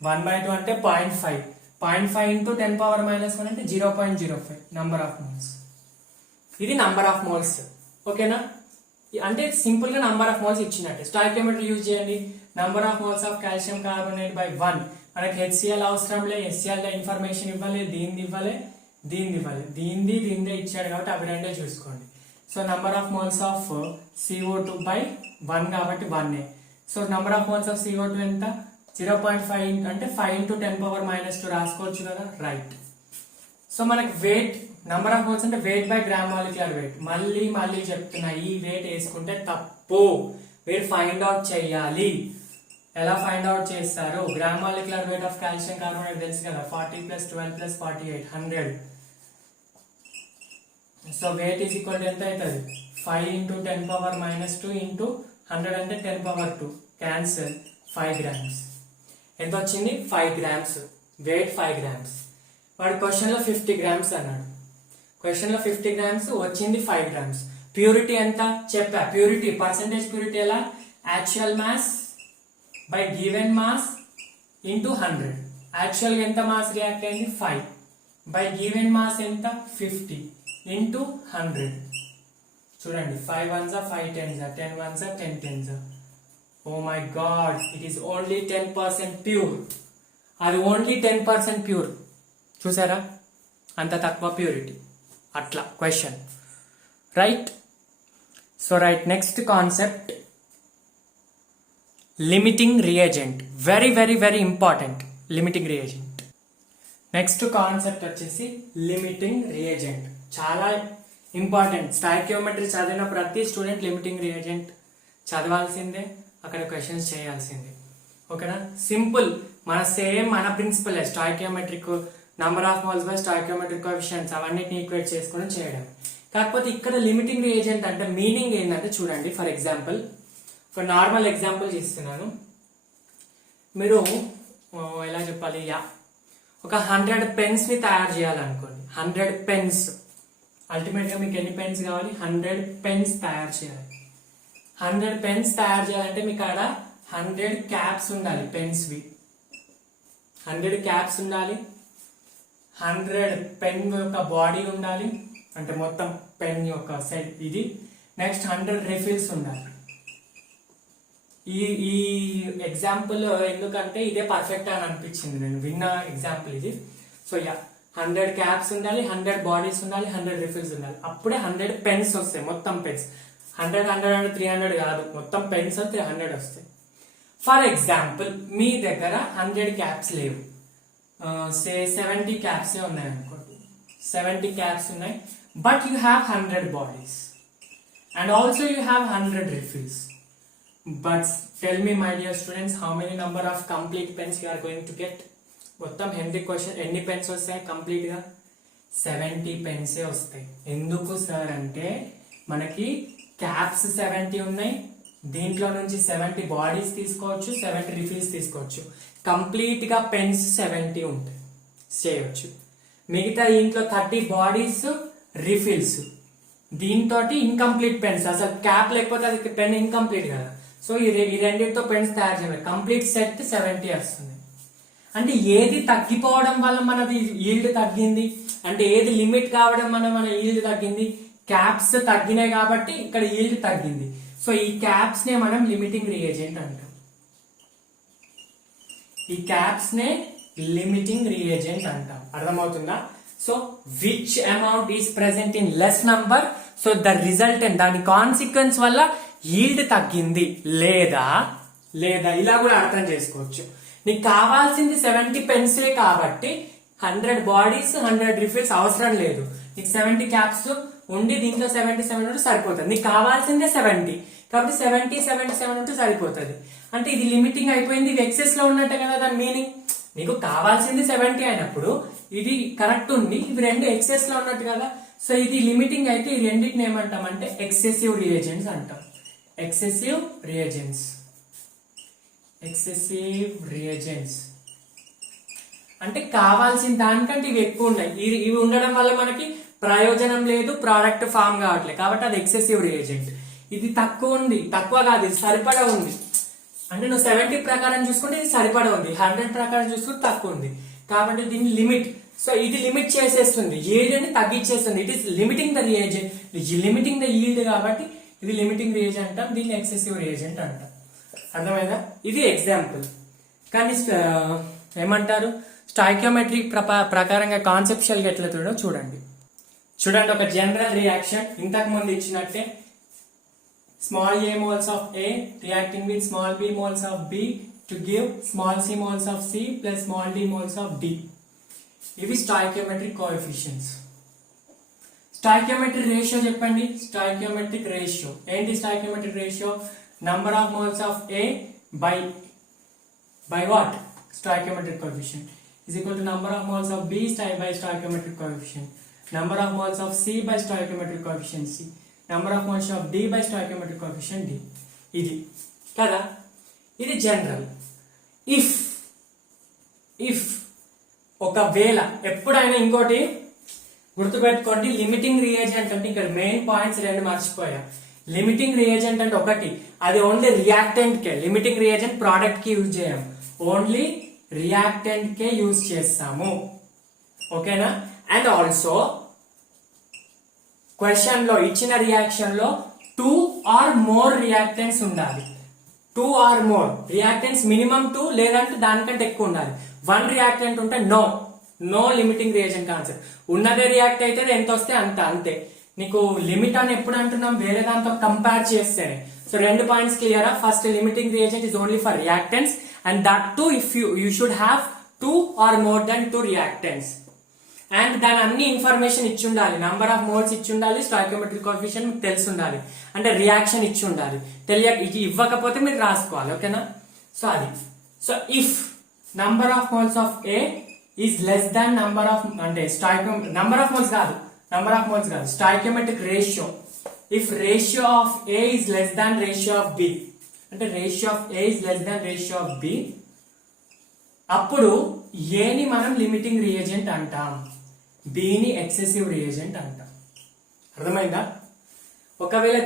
1/2 అంటే 0.5. 0.5 ఇంటూ 10⁻⁻1 అంటే 0.05 నంబర్ ఆఫ్ మోల్స్. ఇది నంబర్ ఆఫ్ మోల్స్, ఓకేనా? అంటే సింపుల్ గా నంబర్ ఆఫ్ మోల్స్ ఇచ్చినట్టే. స్టాయికియోమెట్రీ యూజ్ చేయండి. Number of moles of calcium carbonate by 1. మనకి HCl అవసరం లేదు, HCl ఇన్ఫర్మేషన్ ఇవ్వాలి, దీన్ని ఇవ్వాలి, దీందే ఇచ్చాడు కాబట్టి అవి రెండే చూసుకోండి. So number of moles of CO2 by 1 కాబట్టి 1. So number of moles of CO2 ఎంత? 0.5 అంటే 5 ఇంటూ 10⁻² రాసుకోవచ్చు కదా, రైట్. సో మనకి వెయిట్, నంబర్ ఆఫ్ మోల్స్ అంటే weight by gram molecular wait. మళ్ళీ చెప్తున్నా, ఈ వెయిట్ వేసుకుంటే తప్పు, మీరు ఫైండ్ అవుట్ చేయాలి. ఎలా ఫైండ్ అవుట్ చేస్తారు? Gram molecular weight of calcium carbonate తెలుసు కదా, 40 + 12 + 48 100. So weight is equal to ఎంత అవుతుంది? 5 × 10⁻⁻2 ఇంటూ 100 అంటే 10⁻2 క్యాన్సల్ 5 grams. ఎంత వచ్చింది? 5 grams. Weight 5 grams. వాడు క్వశ్చన్ లో 50 grams అన్నాడు. క్వశ్చన్ లో 50 grams వచ్చింది 5 grams. ప్యూరిటీ ఎంత చెప్పా? ప్యూరిటీ పర్సెంటేజ్ ప్యూరిటీ ఎలా? Actual mass by given mass into 100. Actual గా ఎంత మాస్ రియాక్ట్ అయింది? 5 బై గివెన్ మాస్ ఎంత? 50 ఇంటూ 100. చూడండి 5 ones are 5 tens are 10 ones are 10 tens are. Oh my god, it is only 10% pure. అది only 10% pure. చూసారా అంత తక్కువ ప్యూరిటీ. అట్లా question right. So right, next concept limiting reagent. Very very very important limiting reagent. Next concept వచ్చేసి limiting reagent. చాలా important. Stoichiometry చదివిన ప్రతి student limiting reagent చదవాల్సిందే, అక్కడ క్వశ్చన్స్ చేయాల్సిందే. ఓకేనా? సింపుల్, మన principle stoichiometric number of moles by stoichiometric coefficients అవన్నిటిని equate చేసుకుని చేయడం. కాకపోతే ఇక్కడ లిమిటింగ్ రియేజెంట్ అంటే మీనింగ్ ఏంటంటే చూడండి, ఫర్ ఎగ్జాంపుల్ ఒక నార్మల్ ఎగ్జాంపుల్ ఇస్తున్నాను. మీరు ఎలా చెప్పాలి, ఒక 100 pens ని తయారు చేయాలనుకోండి. 100 pens, అల్టిమేట్ గా మీకు ఎన్ని పెన్స్ కావాలి? 100 pens తయారు చేయాలి. 100 pens తయారు చేయాలంటే మీకు అక్కడ 100 క్యాప్స్ ఉండాలి. పెన్స్ వి 100 క్యాప్స్ ఉండాలి. 100 పెన్ యొక్క బాడీ ఉండాలి, అంటే మొత్తం పెన్ యొక్క సెట్ ఇది. నెక్స్ట్ 100 రిఫిల్స్ ఉండాలి. ఈ ఎగ్జాంపుల్ ఎందుకంటే ఇదే పర్ఫెక్ట్ అని అనిపించింది, నేను విన్న ఎగ్జాంపుల్ ఇది. సో 100 క్యాప్స్ ఉండాలి, 100 బాడీస్ ఉండాలి, 100 రిఫిల్స్ ఉండాలి. అప్పుడే 100 పెన్స్ వస్తాయి. మొత్తం పెన్స్ 100 100 300 కాదు, మొత్తం పెన్స్ 300 వస్తాయి. ఫర్ ఎగ్జాంపుల్ మీ దగ్గర 100 క్యాప్స్ లేవు, 70 క్యాప్స్ ఉన్నాయి అనుకోండి. 70 క్యాప్స్ ఉన్నాయి, but you have 100 bodies and also you have 100 refills. But tell me my dear students, how many number of complete pens you are going to get? మొత్తం ఎన్ని pens వస్తాయి complete గా? 70 పెన్సే వస్తాయి. ఎందుకు సార్ అంటే మనకి క్యాప్స్ 70 ఉన్నాయి, దీంట్లో నుంచి 70 బాడీస్ తీసుకోవచ్చు, 70 రిఫిల్స్ తీసుకోవచ్చు. కంప్లీట్ గా పెన్స్ 70 ఉంటాయి చేయవచ్చు. మిగతా ఇంట్లో 30 బాడీస్ రిఫిల్స్, దీంతో ఇన్కంప్లీట్ పెన్స్. అసలు క్యాప్ లేకపోతే అది పెన్ ఇన్కంప్లీట్ కదా. సో ఈ రెండింటితో పెన్స్ తయారు చేయాలి. కంప్లీట్ సెట్ 70 వస్తుంది. అంటే ఏది తగ్గిపోవడం వల్ల మనది ఈల్డ్ తగ్గింది, అంటే ఏది లిమిట్ కావడం వల్ల మన ఈల్డ్ తగ్గింది? క్యాప్స్ తగ్గినాయి కాబట్టి ఇక్కడ ఈల్డ్ తగ్గింది. సో ఈ క్యాప్స్ నే మనం లిమిటింగ్ రియేజెంట్ అంటాం. ఈ క్యాప్స్ నే లిమిటింగ్ రియేజెంట్ అంటాం. అర్థమవుతుందా? So which amount is present in less number, so the resultant దాని కాన్సిక్వెన్స్ వల్ల ఈల్డ్ తగ్గింది లేదా ఇలా కూడా అర్థం చేసుకోవచ్చు. నీకు కావాల్సింది 70 పెన్సిలే కాబట్టి 100 బాడీస్ 100 రిఫిల్స్ అవసరం లేదు. నీకు 70 క్యాప్స్ ఉండి దీంట్లో 77 ఉంటే సరిపోతుంది. నీకు కావాల్సిందే 70 కాబట్టి 77 ఉంటే సరిపోతుంది. అంటే ఇది లిమిటింగ్ అయిపోయింది, ఇది ఎక్సెస్ లో ఉన్నట్టే కదా దాని మీనింగ్. నీకు కావాల్సింది 70 అయినప్పుడు ఇది కరెక్ట్ ఉంది, ఇవి రెండు ఎక్సెస్ లో ఉన్నట్టు కదా. సో ఇది లిమిటింగ్ అయితే ఈ రెండింటిని ఏమంటామంటే ఎక్సెసివ్ రియేజెంట్స్ అంటాం. ఎక్సెసివ్ రియేజెంట్స్ అంటే కావాల్సిన దానికంటే ఇవి ఎక్కువ ఉన్నాయి. ఇవి ఉండడం వల్ల మనకి ప్రయోజనం లేదు, ప్రోడక్ట్ ఫామ్ కావట్లేదు, కాబట్టి అది ఎక్సెసివ్ రియేజెంట్. ఇది తక్కువ ఉంది, తక్కువ కాదు, ఇది సరిపడా ఉంది. అంటే నువ్వు 70 ప్రకారం చూసుకుంటే ఇది సరిపడా ఉంది, 100 ప్రకారం చూసుకుంటే తక్కువ ఉంది, కాబట్టి దీన్ని లిమిట్. సో ఇది లిమిట్ చేసేస్తుంది, ఈల్డ్ తగ్గించేస్తుంది. It is limiting the reagent, limiting the yield, కాబట్టి ఇది లిమిటింగ్ రియేజెంట్ అంటాం, దీన్ని ఎక్సెసివ్ రియేజెంట్ అంటాం. అర్థమైందా? ఇది ఎగ్జాంపుల్. కానీ ఏమంటారు స్టాయికియోమెట్రీ ప్రకారంగా కాన్సెప్చువల్ గా ఎట్లా చూడండి. ఒక జనరల్ రియాక్షన్ ఇంతకు ముందు ఇచ్చినట్టే, small a moles of A reacting with small b moles of B to give small c moles of C plus small d moles of D. ఇవి స్టాయికియోమెట్రిక్ కోఎఫిషియెంట్స్. స్టాయికియోమెట్రిక్ రేషియో చెప్పండి. Stoichiometric ratio ఏంటి? Stoichiometric ratio number of moles of A by by what? Stoichiometric coefficient is equal to number of moles of B by stoichiometric coefficient, number of moles of C by stoichiometric coefficient C, number of moles of D by stoichiometric coefficient D. ఇది కదా, ఇది general. If ఒకవేళ ఎప్పుడైనా ఇంకోటి గుర్తుపెట్టుకోండి, limiting reagent అంటే ఇక్కడ main points రెండు మర్చిపోయా. లిమిటింగ్ రియేజెంట్ అంటే ఒకటి, అది ఓన్లీ రియాక్టెంట్ కే. లిమిటింగ్ రియేజెంట్ ప్రోడక్ట్ కి యూజ్ చేయం, ఓన్లీ రియాక్టెంట్ కే యూజ్ చేస్తాము. ఓకేనా? అండ్ ఆల్సో క్వశ్చన్ లో ఇచ్చిన రియాక్షన్ లో 2 or more రియాక్టెంట్స్ ఉండాలి. 2 or more రియాక్టెంట్స్ మినిమం 2 లేదంటే దానికంటే ఎక్కువ ఉండాలి. 1 రియాక్టెంట్ ఉంటే నో లిమిటింగ్ రియేజెంట్ కాన్సెప్ట్. ఉన్నదే రియాక్ట్ అయితే ఎంత వస్తే అంతే. నీకు లిమిట్ అని ఎప్పుడు అంటున్నాం, వేరే దాంతో కంపేర్ చేస్తేనే. సో 2 పాయింట్స్ క్లియరా? First, limiting reagent is only for reactants and that too if you should have 2 or more than 2 reactants. And దాని అన్ని ఇన్ఫర్మేషన్ ఇచ్చి ఉండాలి, నంబర్ ఆఫ్ మోల్స్ ఇచ్చి ఉండాలి, స్టాయికియోమెట్రిక్ కోఎఫిషియంట్ మీకు తెలిసి ఉండాలి, అంటే రియాక్షన్ ఇచ్చి ఉండాలి. ఇవ్వకపోతే మీరు రాసుకోవాలి. ఓకేనా? సో అది. So if number of moles of a is less than number of, అంటే నంబర్ ఆఫ్ మోల్స్ కాదు, stoichiometric ratio. If ratio of a is less than ratio of b, అంటే ratio of a is less than ratio of b, అప్పుడు ఏని మనం limiting reagent అంటాం, బిని excessive reagent అంటాం. అర్థమైందా? ఒకవేళ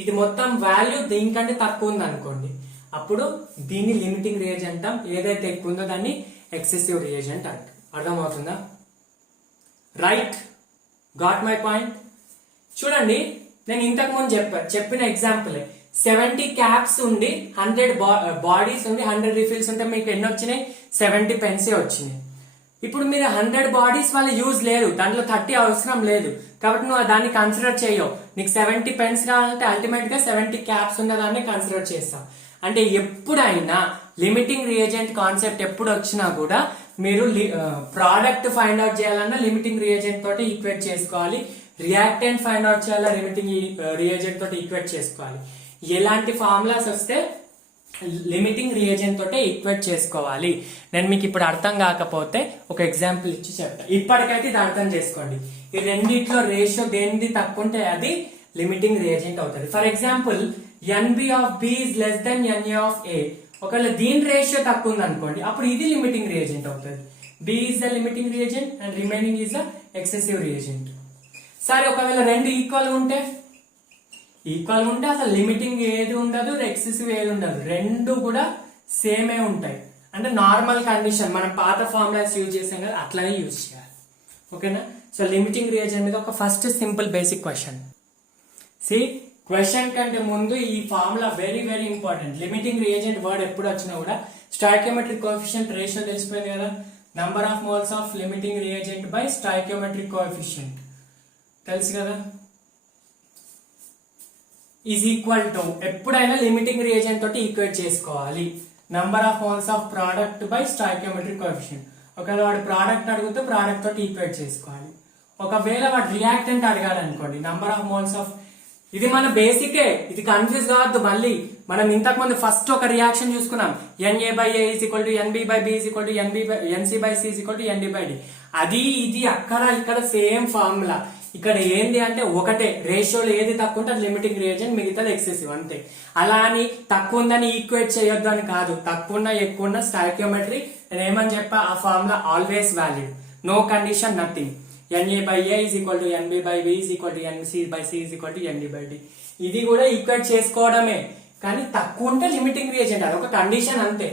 ఇది మొత్తం వాల్యూ దీనికంటే తక్కువ ఉంది అనుకోండి, అప్పుడు దీన్ని లిమిటింగ్ రియేజెంట్ అంటాం. ఏదైతే ఎక్కువ ఉందో దాన్ని ఎక్సెసివ్ రియేజెంట్ అంటాం. అర్థమవుతుందా? రైట్? Got my point? చూడండి, నేను ఇంతకు ముందు చెప్పిన ఎగ్జాంపుల్ 70 క్యాప్స్ ఉండి 100 బాడీస్ ఉండి 100 రిఫిల్స్ ఉంటే మీకు ఎన్ని వచ్చినాయి? 70 పెన్సే వచ్చినాయి. ఇప్పుడు మీరు 100 బాడీస్ వల్ల యూజ్ లేదు, దాంట్లో 30 అవసరం లేదు, కాబట్టి నువ్వు దాన్ని కన్సిడర్ చేయవు. నీకు 70 పెన్స్ కావాలంటే అల్టిమేట్ గా 70 క్యాప్స్ ఉన్న దాన్ని కన్సిడర్ చేస్తావు. అంటే ఎప్పుడైనా లిమిటింగ్ రియేజెంట్ కాన్సెప్ట్ ఎప్పుడు వచ్చినా కూడా మీరు ప్రోడక్ట్ ఫైండ్ అవుట్ చేయాలన్నా లిమిటింగ్ రియేజెంట్ తోటి ఈక్వేట్ చేసుకోవాలి, రియాక్టెంట్ ఫైండ్ అవుట్ చేయాలా లిమిటింగ్ రియేజెంట్ తోటి ఈక్వేట్ చేసుకోవాలి. ఎలాంటి ఫార్ములాస్ వస్తే లిమిటింగ్ రియేజెంట్ తోటే ఈక్వేట్ చేసుకోవాలి. నేను మీకు ఇప్పుడు అర్థం కాకపోతే ఒక ఎగ్జాంపుల్ ఇచ్చి చెప్తా. ఇప్పటికైతే ఇది అర్థం చేసుకోండి. ఈ రెండిట్లో రేషియో దేనిది తక్కువ ఉంటే అది లిమిటింగ్ రియేజెంట్ అవుతుంది. For example nb of b is less than na of a. ఒకవేళ దీని రేషియో తక్కువ ఉంది అనుకోండి, అప్పుడు ఇది లిమిటింగ్ రియేజెంట్ అవుతుంది. B is the limiting reagent and remaining is the excessive reagent. సరే, ఒకవేళ రెండు ఈక్వల్ ఉంటే అసలు లిమిటింగ్ ఏది ఉండదు, ఎక్సెసివ్ ఏది ఉండదు, రెండు కూడా సేమే ఉంటాయి. అంటే నార్మల్ కండిషన్ మనం పాత ఫార్ములాస్ యూజ్ చేసాం కదా, అట్లానే యూజ్ చేయాలి. ఓకేనా? సో లిమిటింగ్ రియేజెంట్ మీద ఒక first simple basic question. Question కంటే ముందు ఈ formula very very important. Limiting reagent word ఎప్పుడు వచ్చినా కూడా స్టాయికియోమెట్రిక్ కోఎఫిషియంట్ రేషియో తెలిసిపోయింది కదా, number of moles of limiting reagent by stoichiometric coefficient తెలుసు కదా, ఈజ్ ఈక్వల్ టు ఎప్పుడైనా లిమిటింగ్ రియేజెంట్ తోటి ఈక్వేట్ చేసుకోవాలి. Number of moles of product by stoichiometric coefficient. ఒకవేళ వాడు ప్రోడక్ట్ అడిగితే ప్రోడక్ట్ తోటి ఈక్వేట్ చేసుకోవాలి. ఒకవేళ వాడు రియాక్టెంట్ అడిగాడు అనుకోండి, నంబర్ ఆఫ్ మోల్స్ ఆఫ్, ఇది మన బేసికే, ఇది కన్ఫ్యూజ్ కావద్దు. మళ్ళీ మనం ఇంతకు ముందు ఫస్ట్ ఒక రియాక్షన్ చూసుకున్నాం, na by a is equal to nb by b is equal to nc by c is equal to nd by d. అది ఇది అక్కడ ఇక్కడ సేమ్ ఫార్ములా. ఇక్కడ ఏంది అంటే ఒకటే, రేషియోలో ఏది తక్కువ ఉంటే అది లిమిటింగ్ రియేజెంట్, మిగతాది ఎక్సెసివ్ అంతే. అలా అని తక్కువ ఉందని ఈక్వేట్ చేయొద్దు అని కాదు, తక్కువ ఉన్నా ఎక్కువ ఉన్నా స్టాయికియోమెట్రీ నేను ఏమని చెప్పా, ఆ formula always valid, no condition nothing. Na by a is equal to nb by b is equal to nc by c is equal to nd by D. ఇది కూడా ఈక్వేట్ చేసుకోవడమే, కానీ తక్కువ ఉంటే లిమిటింగ్ రియేజెంట్, అది ఒక కండిషన్ అంతే.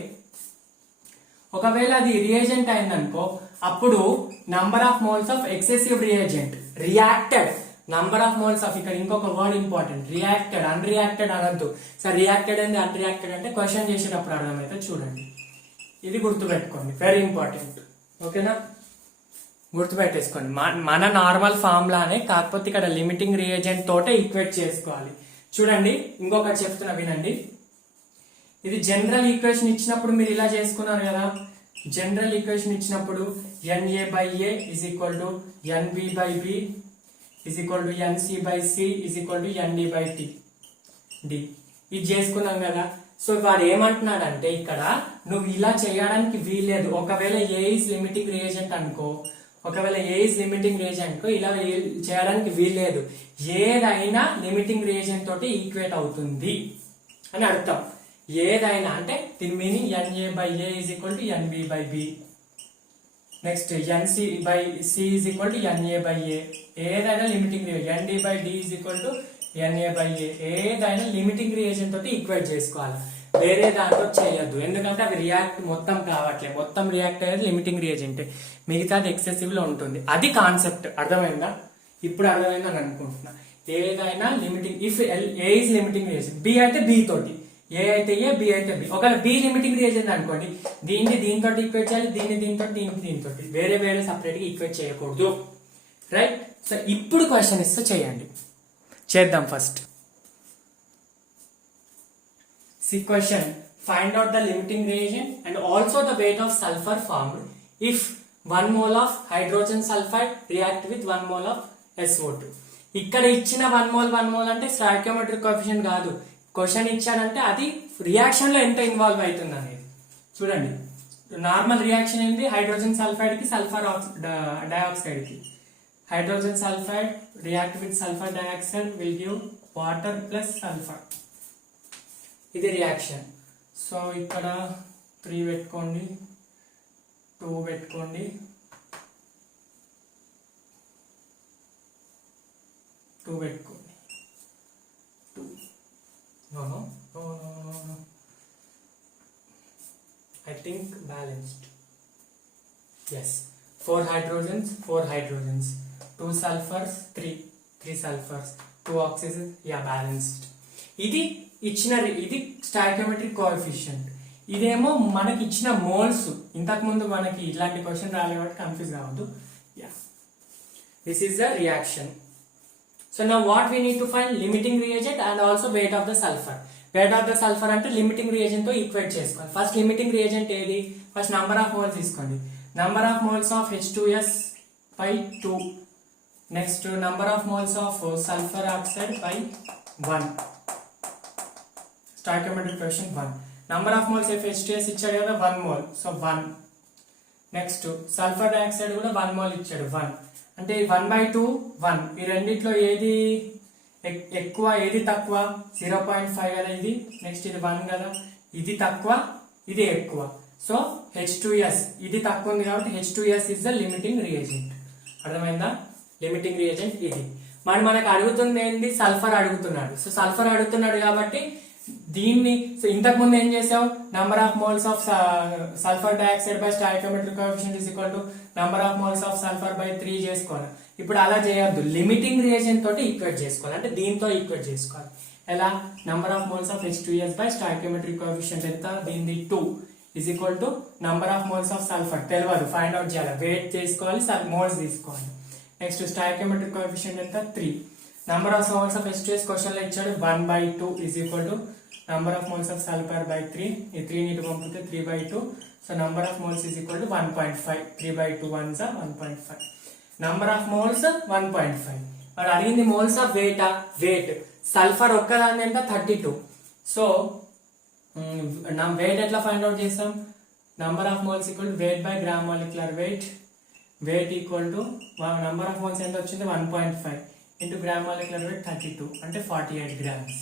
ఒకవేళ అది రియేజెంట్ అయిందనుకో, అప్పుడు number of moles of excessive reagent, reacted number of moles of, ఇక్కడ ఇంకొక word important, reacted, unreacted అనద్దు. Sir reacted and unreacted అంటే క్వశ్చన్ చేసేటప్పుడు అర్థమైతే చూడండి, ఇది గుర్తుపెట్టుకోండి, వెరీ ఇంపార్టెంట్. ఓకేనా? గుర్తుపెట్టేసుకోండి. మన నార్మల్ ఫార్ములానే, కాకపోతే ఇక్కడ లిమిటింగ్ రియేజెంట్ తోటే ఈక్వేట్ చేసుకోవాలి. చూడండి, ఇంకొకటి చెప్తున్నా వినండి. ఇది జనరల్ ఈక్వేషన్ ఇచ్చినప్పుడు మీరు ఇలా చేసుకున్నారు కదా, జనరల్ ఈక్వేషన్ ఇచ్చినప్పుడు na by a is equal to nb by b is equal to nc by c is equal to nd by D. ఇది చేసుకున్నాం కదా. సో వాడు ఏమంటున్నాడంటే ఇక్కడ నువ్వు ఇలా చేయడానికి వీల్లేదు. ఒకవేళ ఏ ఇస్ లిమిటింగ్ రియేజెంట్ అనుకో, ఇలా చేయడానికి వీల్లేదు. ఏదైనా లిమిటింగ్ రియేజెంట్ తోటి ఈక్వేట్ అవుతుంది అని అర్థం. ఏదైనా అంటే దీని meaning NA/A is equal to NB/B. Next NC/C is equal to NA/A. ఏదైనా limiting reagent, ND/D is equal to NA/A. ఏదైనా లిమిటింగ్ రియేజెంట్ తోటి ఈక్వేట్ చేసుకోవాలి, వేరే దాంతో చేయొద్దు. ఎందుకంటే అవి రియాక్ట్ మొత్తం కావట్లేదు. మొత్తం రియాక్ట్ అయ్యేది లిమిటింగ్ రియేజెంట్, మిగతాది ఎక్సెసివ్ లో ఉంటుంది. అది కాన్సెప్ట్. అర్థమైందా? ఇప్పుడు అర్థమైందని అనుకుంటున్నా. ఏదైనా limiting, if A is limiting reagent, B అయితే బి తోటి, ఏ అయితే ఏ, బి అయితే బి. ఒకవేళ బి లిమిటింగ్ రియేజెంట్ అనుకోండి, దీన్ని దీంతో ఈక్వేట్ చేయాలి, దీంతో దీంతో, వేరే వేరే సపరేట్ గా ఈక్వేట్ చేయకూడదు. రైట్? సో ఇప్పుడు క్వశ్చన్ ఇస్తే చేయండి, చేద్దాం. First see question, find out the limiting reagent and also the weight of sulfur formed if 1 mole of hydrogen sulfide react with 1 mole of SO2. ఇక్కడ ఇచ్చిన 1 mole అంటే stoichiometric coefficient కాదు. Question ఇచ్చాడంటే అది రియాక్షన్ లో ఎంత ఇన్వాల్వ్ అవుతుంది అనేది చూడండి. నార్మల్ రియాక్షన్ ఏంటి? హైడ్రోజన్ సల్ఫైడ్ కి సల్ఫర్ డయాక్సైడ్ కి, hydrogen sulphide react with sulphur dioxide will give water plus sulphur. ఇది రియాక్షన్. సో ఇక్కడ 3 పెట్టుకోండి, 2 పెట్టుకోండి, 2 పెట్టుకోండి, 2 I think balanced. Yes, 4 hydrogens, 2 sulfurs, 3 sulfurs, 2 oxygens. Yeah, balanced. ఇది ఇచ్చిన, ఇది స్టాయికియోమెట్రిక్ కోఎఫిషియంట్. ఇదేమో మనకి ఇచ్చిన మోల్స్. ఇంతకు ముందు మనకి ఇలాంటి క్వశ్చన్ రాలేదు కాబట్టి కన్ఫ్యూజ్ కావద్దు. Yeah, this is the reaction. So now what we need to find limiting reagent and also weight of the sulphur. Weight of the sulphur అంటే లిమిటింగ్ రియేజెంట్ తో ఈక్వేట్ చేసుకోవాలి. ఫస్ట్ లిమిటింగ్ రియేజెంట్ ఏది? First number of moles తీసుకోండి. Number of moles of H2S/2. Next number of moles of sulphur oxide by 1. Stoichiometric coefficient 1. Number of moles H2S ఇచ్చాడు కదా 1 mole, so 1. Next sulphur dioxide కూడా 1 mole ఇచ్చాడు, 1. అంటే 1/2 1. ఈ రెండిట్లో ఏది ఎక్కువ ఏది తక్కువ? 0.5 కదా ఇది. నెక్స్ట్ ఇది 1 కదా, ఇది తక్కువ ఇది ఎక్కువ. సో H2S ఇది తక్కువ ఉంది కాబట్టి H2S is the limiting reagent. అర్థమైందా? లిమిటింగ్ రియేజెంట్ ఇది. మనకు అడుగుతుంది ఏంటి? సల్ఫర్ అడుగుతున్నాడు. సో సల్ఫర్ అడుగుతున్నాడు కాబట్టి దీన్ని, సో ఇంతకు ముందు ఏం చేసావు? Number of moles of sulphur dioxide by stoichiometric coefficient is equal to number of moles of sulphur by 3 చేసుకోవాలి. ఇప్పుడు అలా చేయొద్దు, లిమిటింగ్ రియేజెంట్ తోటి ఈక్వేట్ చేసుకోవాలి. అంటే దీంతో ఈక్వేట్ చేసుకోవాలి. ఎలా? Number of moles of H2S by stoichiometric coefficient ఎంత? దీన్ని 2 is equal to number of moles of sulphur తెలియదు, ఫైండ్ అవుట్ చేయాలి. వెయిట్ చేసుకోవాలి, మోల్స్ తీసుకోవాలి. నెక్స్ట్ స్టాయికియోమెట్రిక్ కోఎఫిషియంట్ ఎంత? 3. Number of moles of H2S question లో ఇచ్చాడు 1/2 is equal to number of moles of sulfur by 3. ఈ 3 ని పంపితే 3/2. So number of moles is equal to 1.5. 3/2 ones are 1.5. number of moles 1.5. వాడు అడిగింది moles of weight. Weight sulphur ఒక్కదాన్ని ఎంత? 32. So weight ఎట్లా ఫైండ్ అవుట్ చేస్తాం? Number of moles equal to weight by gram molecular weight. Weight equal to number of moles ఎంత వచ్చింది? 1.5 into gram molecular wait 32 అంటే 48 grams.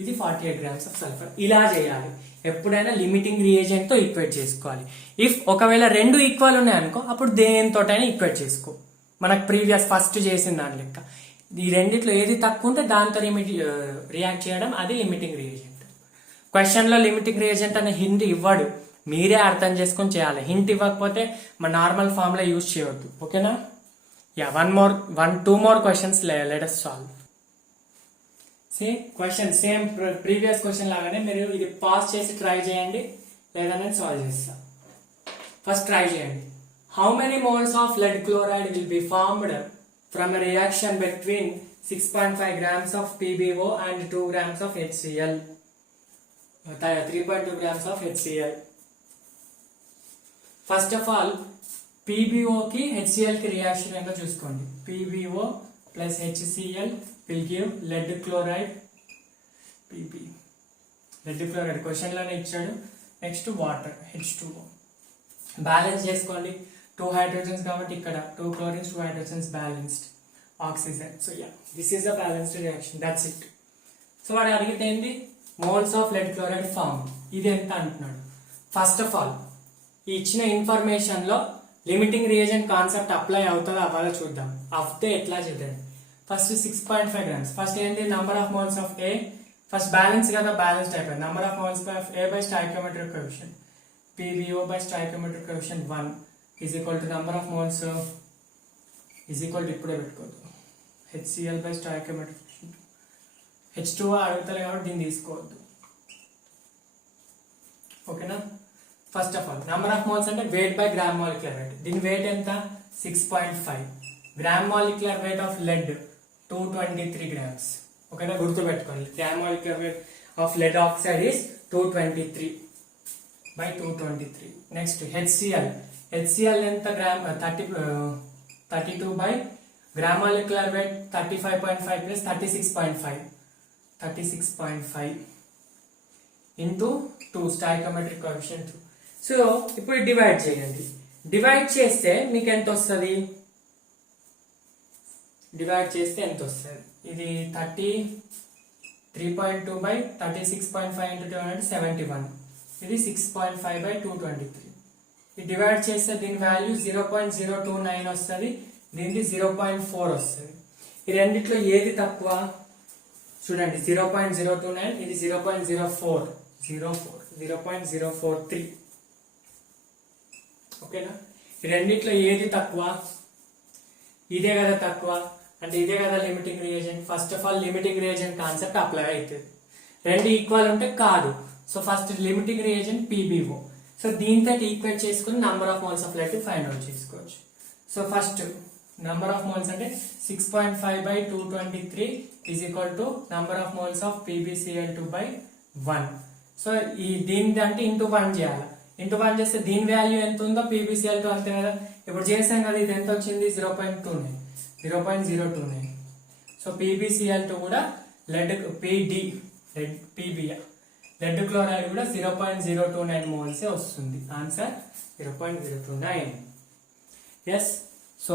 ఇది 48 grams ఆఫ్ సల్ఫర్. ఇలా చేయాలి. ఎప్పుడైనా లిమిటింగ్ రియేజెంట్ తో ఈక్వేట్ చేసుకోవాలి. ఇఫ్ ఒకవేళ 2 ఈక్వల్ ఉన్నాయనుకో అప్పుడు దేనితోటైనా ఈక్వేట్ చేసుకో. మనకు ప్రీవియస్ ఫస్ట్ చేసిన దాని లెక్క. ఈ రెండిట్లో ఏది తక్కువ ఉంటే దాంతో రియాక్ట్ చేయడం, అది లిమిటింగ్ రియేజెంట్. క్వశ్చన్ లో లిమిటింగ్ రియేజెంట్ అనే హింట్ ఇవ్వడు, మీరే అర్థం చేసుకొని చేయాలి. హింట్ ఇవ్వకపోతే మన నార్మల్ ఫామ్ లో యూజ్ చేయవద్దు. ఓకేనా? Yeah, 2 more questions let us solve. Same question, same previous question లాగానే మీరు ఇది పాస్ చేసి ట్రై చేయండి, లేదా నేను సాల్వ్ చేస్తా. ఫస్ట్ ట్రై చేయండి. How many moles of lead chloride will be formed from a reaction between 6.5 grams of PbO and 2 grams of HCl? 3.2 grams of HCl. First of all PbO కి HCl కి reaction ఏంటో చూసుకోండి. PbO plus HCl will give lead chloride. Pb red chloride question లోనే ఇచ్చాడు. Next water H2O balance చేసుకోండి. 2 hydrogens కాబట్టి ఇక్కడ 2 chlorines 2 hydrogens balanced oxygen. So ya this is the balanced reaction, that's it. So వాడు అడిగితే ఏంది moles of lead chloride form, ఇది ఎంత అంటున్నాడు. ఫస్ట్ ఆఫ్ ఆల్ ఈ ఇచ్చిన ఇన్ఫర్మేషన్ లో లిమిటింగ్ రియేజెంట్ కాన్సెప్ట్ అప్లై అవుతుందో అవ్వాలో చూద్దాం. అవుతే ఎట్లా చూద్దాం. First 6.5 grams. ఫస్ట్ ఏంటి number of moles of A, first balance కదా, బ్యాలెన్స్డ్ అయిపోయింది. Number of moles of A by stoichiometric coefficient PbO by stoichiometric coefficient 1 is equal to number of moles is equal to ఇప్పుడే పెట్టుకోవద్దు HCl by stoichiometric coefficient. H2O అడుగుతలే కాబట్టి దీన్ని తీసుకోవద్దు. ఓకేనా. First of all number of moles అంటే weight by gram molecular weight. దీని weight ఎంత 6.5. Gram molecular weight of lead 223 grams. ఓకేనా, గుర్తుపెట్టుకోండి. Gram molecular weight of lead oxide is 223 by 223. Next HCl ఎంత gram 32 by gram molecular weight 35.5 plus 36.5 into 2 stoichiometric coefficient 2. So ఇప్పుడు divide చేయండి. Divide చేస్తే మీకు ఎంత వస్తుంది, ఇది 33.2 by 36.5 into 2 అంటే 71. ఇది 6.5 by 223. ఇది డివైడ్ చేస్తే దీని వాల్యూ 0.029 వస్తుంది, దీనికి 0.4 వస్తుంది. ఈ రెండిట్లో ఏది తక్కువ చూడండి. 0.029, ఇది 0.043. ఓకేనా. ఈ రెండిట్లో ఏది తక్కువ, ఇదే కదా తక్కువ, అంటే ఇదే కదా limiting reagent. First of all limiting reagent concept apply అవుతుంది. రెండు ఈక్వల్ ఉంటే కాదు. So first limiting reagent PbO. So దీంతో ఈక్వేట్ చేసుకుని number of moles of lead find out చేసుకోవచ్చు. So first number of moles అంటే 6.5 by 223 is equal to number of moles of PbCl2 by 1. So ఈ దీని అంటే into 1 చేయాలి. Into 1 చేస్తే దీని వాల్యూ ఎంత ఉందో PbCl2 అంతే కదా. ఇప్పుడు చేసాం కదా, ఇది ఎంత వచ్చింది 0.29. సో PbCl2 కూడా లెడ్ లెడ్ క్లోరైడ్ కూడా 0.029 మోల్స్ వస్తుంది. Answer 0.029. Yes. So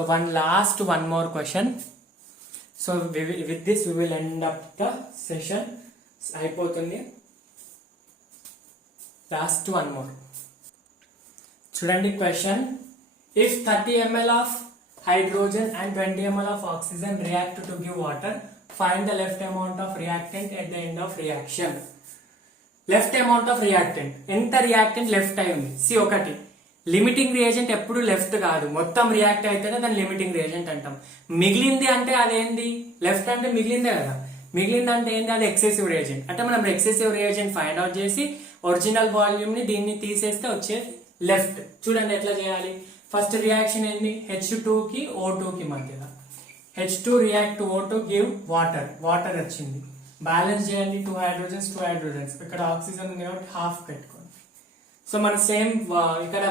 one more question. సో with this we will end up the session. అయిపోతుంది. Last one more. చూడండి క్వశ్చన్. If 30 ml of hydrogen and 20 ml of oxygen react to give water, find the left amount of reactant at the end of reaction. Left amount of reactant, ఎంత reactant left అయి ఉంది. ఒకటి limiting reagent ఎప్పుడు left కాదు, మొత్తం react అయితేనే దాన్ని limiting reagent అంటాం. మిగిలింది అంటే అదేంది, లెఫ్ట్ అంటే మిగిలిందే కదా. మిగిలింది అంటే ఏంది, అది ఎక్సెసివ్ రియేజెంట్. అంటే మనం ఎక్సెసివ్ రియేజెంట్ ఫైండ్ అవుట్ చేసి ఒరిజినల్ వాల్యూమ్ ని దీన్ని తీసేస్తే వచ్చేది లెఫ్ట్. చూడండి ఎట్లా చేయాలి. ఫస్ట్ రియాక్షన్ ఏంది, H2 కి O2 కి మధ్యలో. H2 react to O2 give water వచ్చింది. బ్యాలెన్స్ చేయండి. 2 hydrogens. ఇక్కడ ఆక్సిజన్ ఉంది కాబట్టి హాఫ్ పెట్టుకోండి. సో మన సేమ్ ఇక్కడ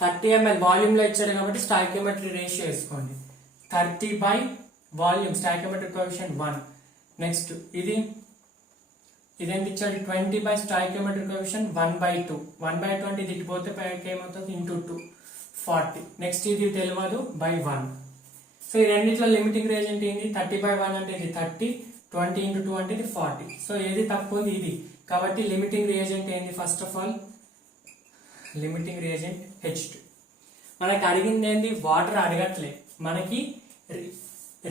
30 ml వాల్యూమ్ లో ఇచ్చారు కాబట్టి స్టాయికియోమెట్రీ రేషియో వేసుకోండి. 30 by volume stoichiometric coefficient 1. Next ఇదేంటి ఇచ్చాడు 20 by స్టాయికియోమెట్రిక్ కోఎఫిషియంట్ 1/2. 1/2 అంటే ఇది ఇటుపోతే పైకి ఏమవుతుంది ఇంటూ 2 40. నెక్స్ట్ ఇది తెలియదు by 1. సో ఈ రెండిట్లో లిమిటింగ్ రియేజెంట్ ఏంటి, 30/1 అంటే ఇది 30, 20 into 2 అంటే ఇది 40. సో ఏది తక్కువ ఉంది ఇది. కాబట్టి లిమిటింగ్ రియేజెంట్ ఏంది, first of all limiting reagent H2. మనకి అడిగింది ఏంది, వాటర్ అడగట్లే మనకి,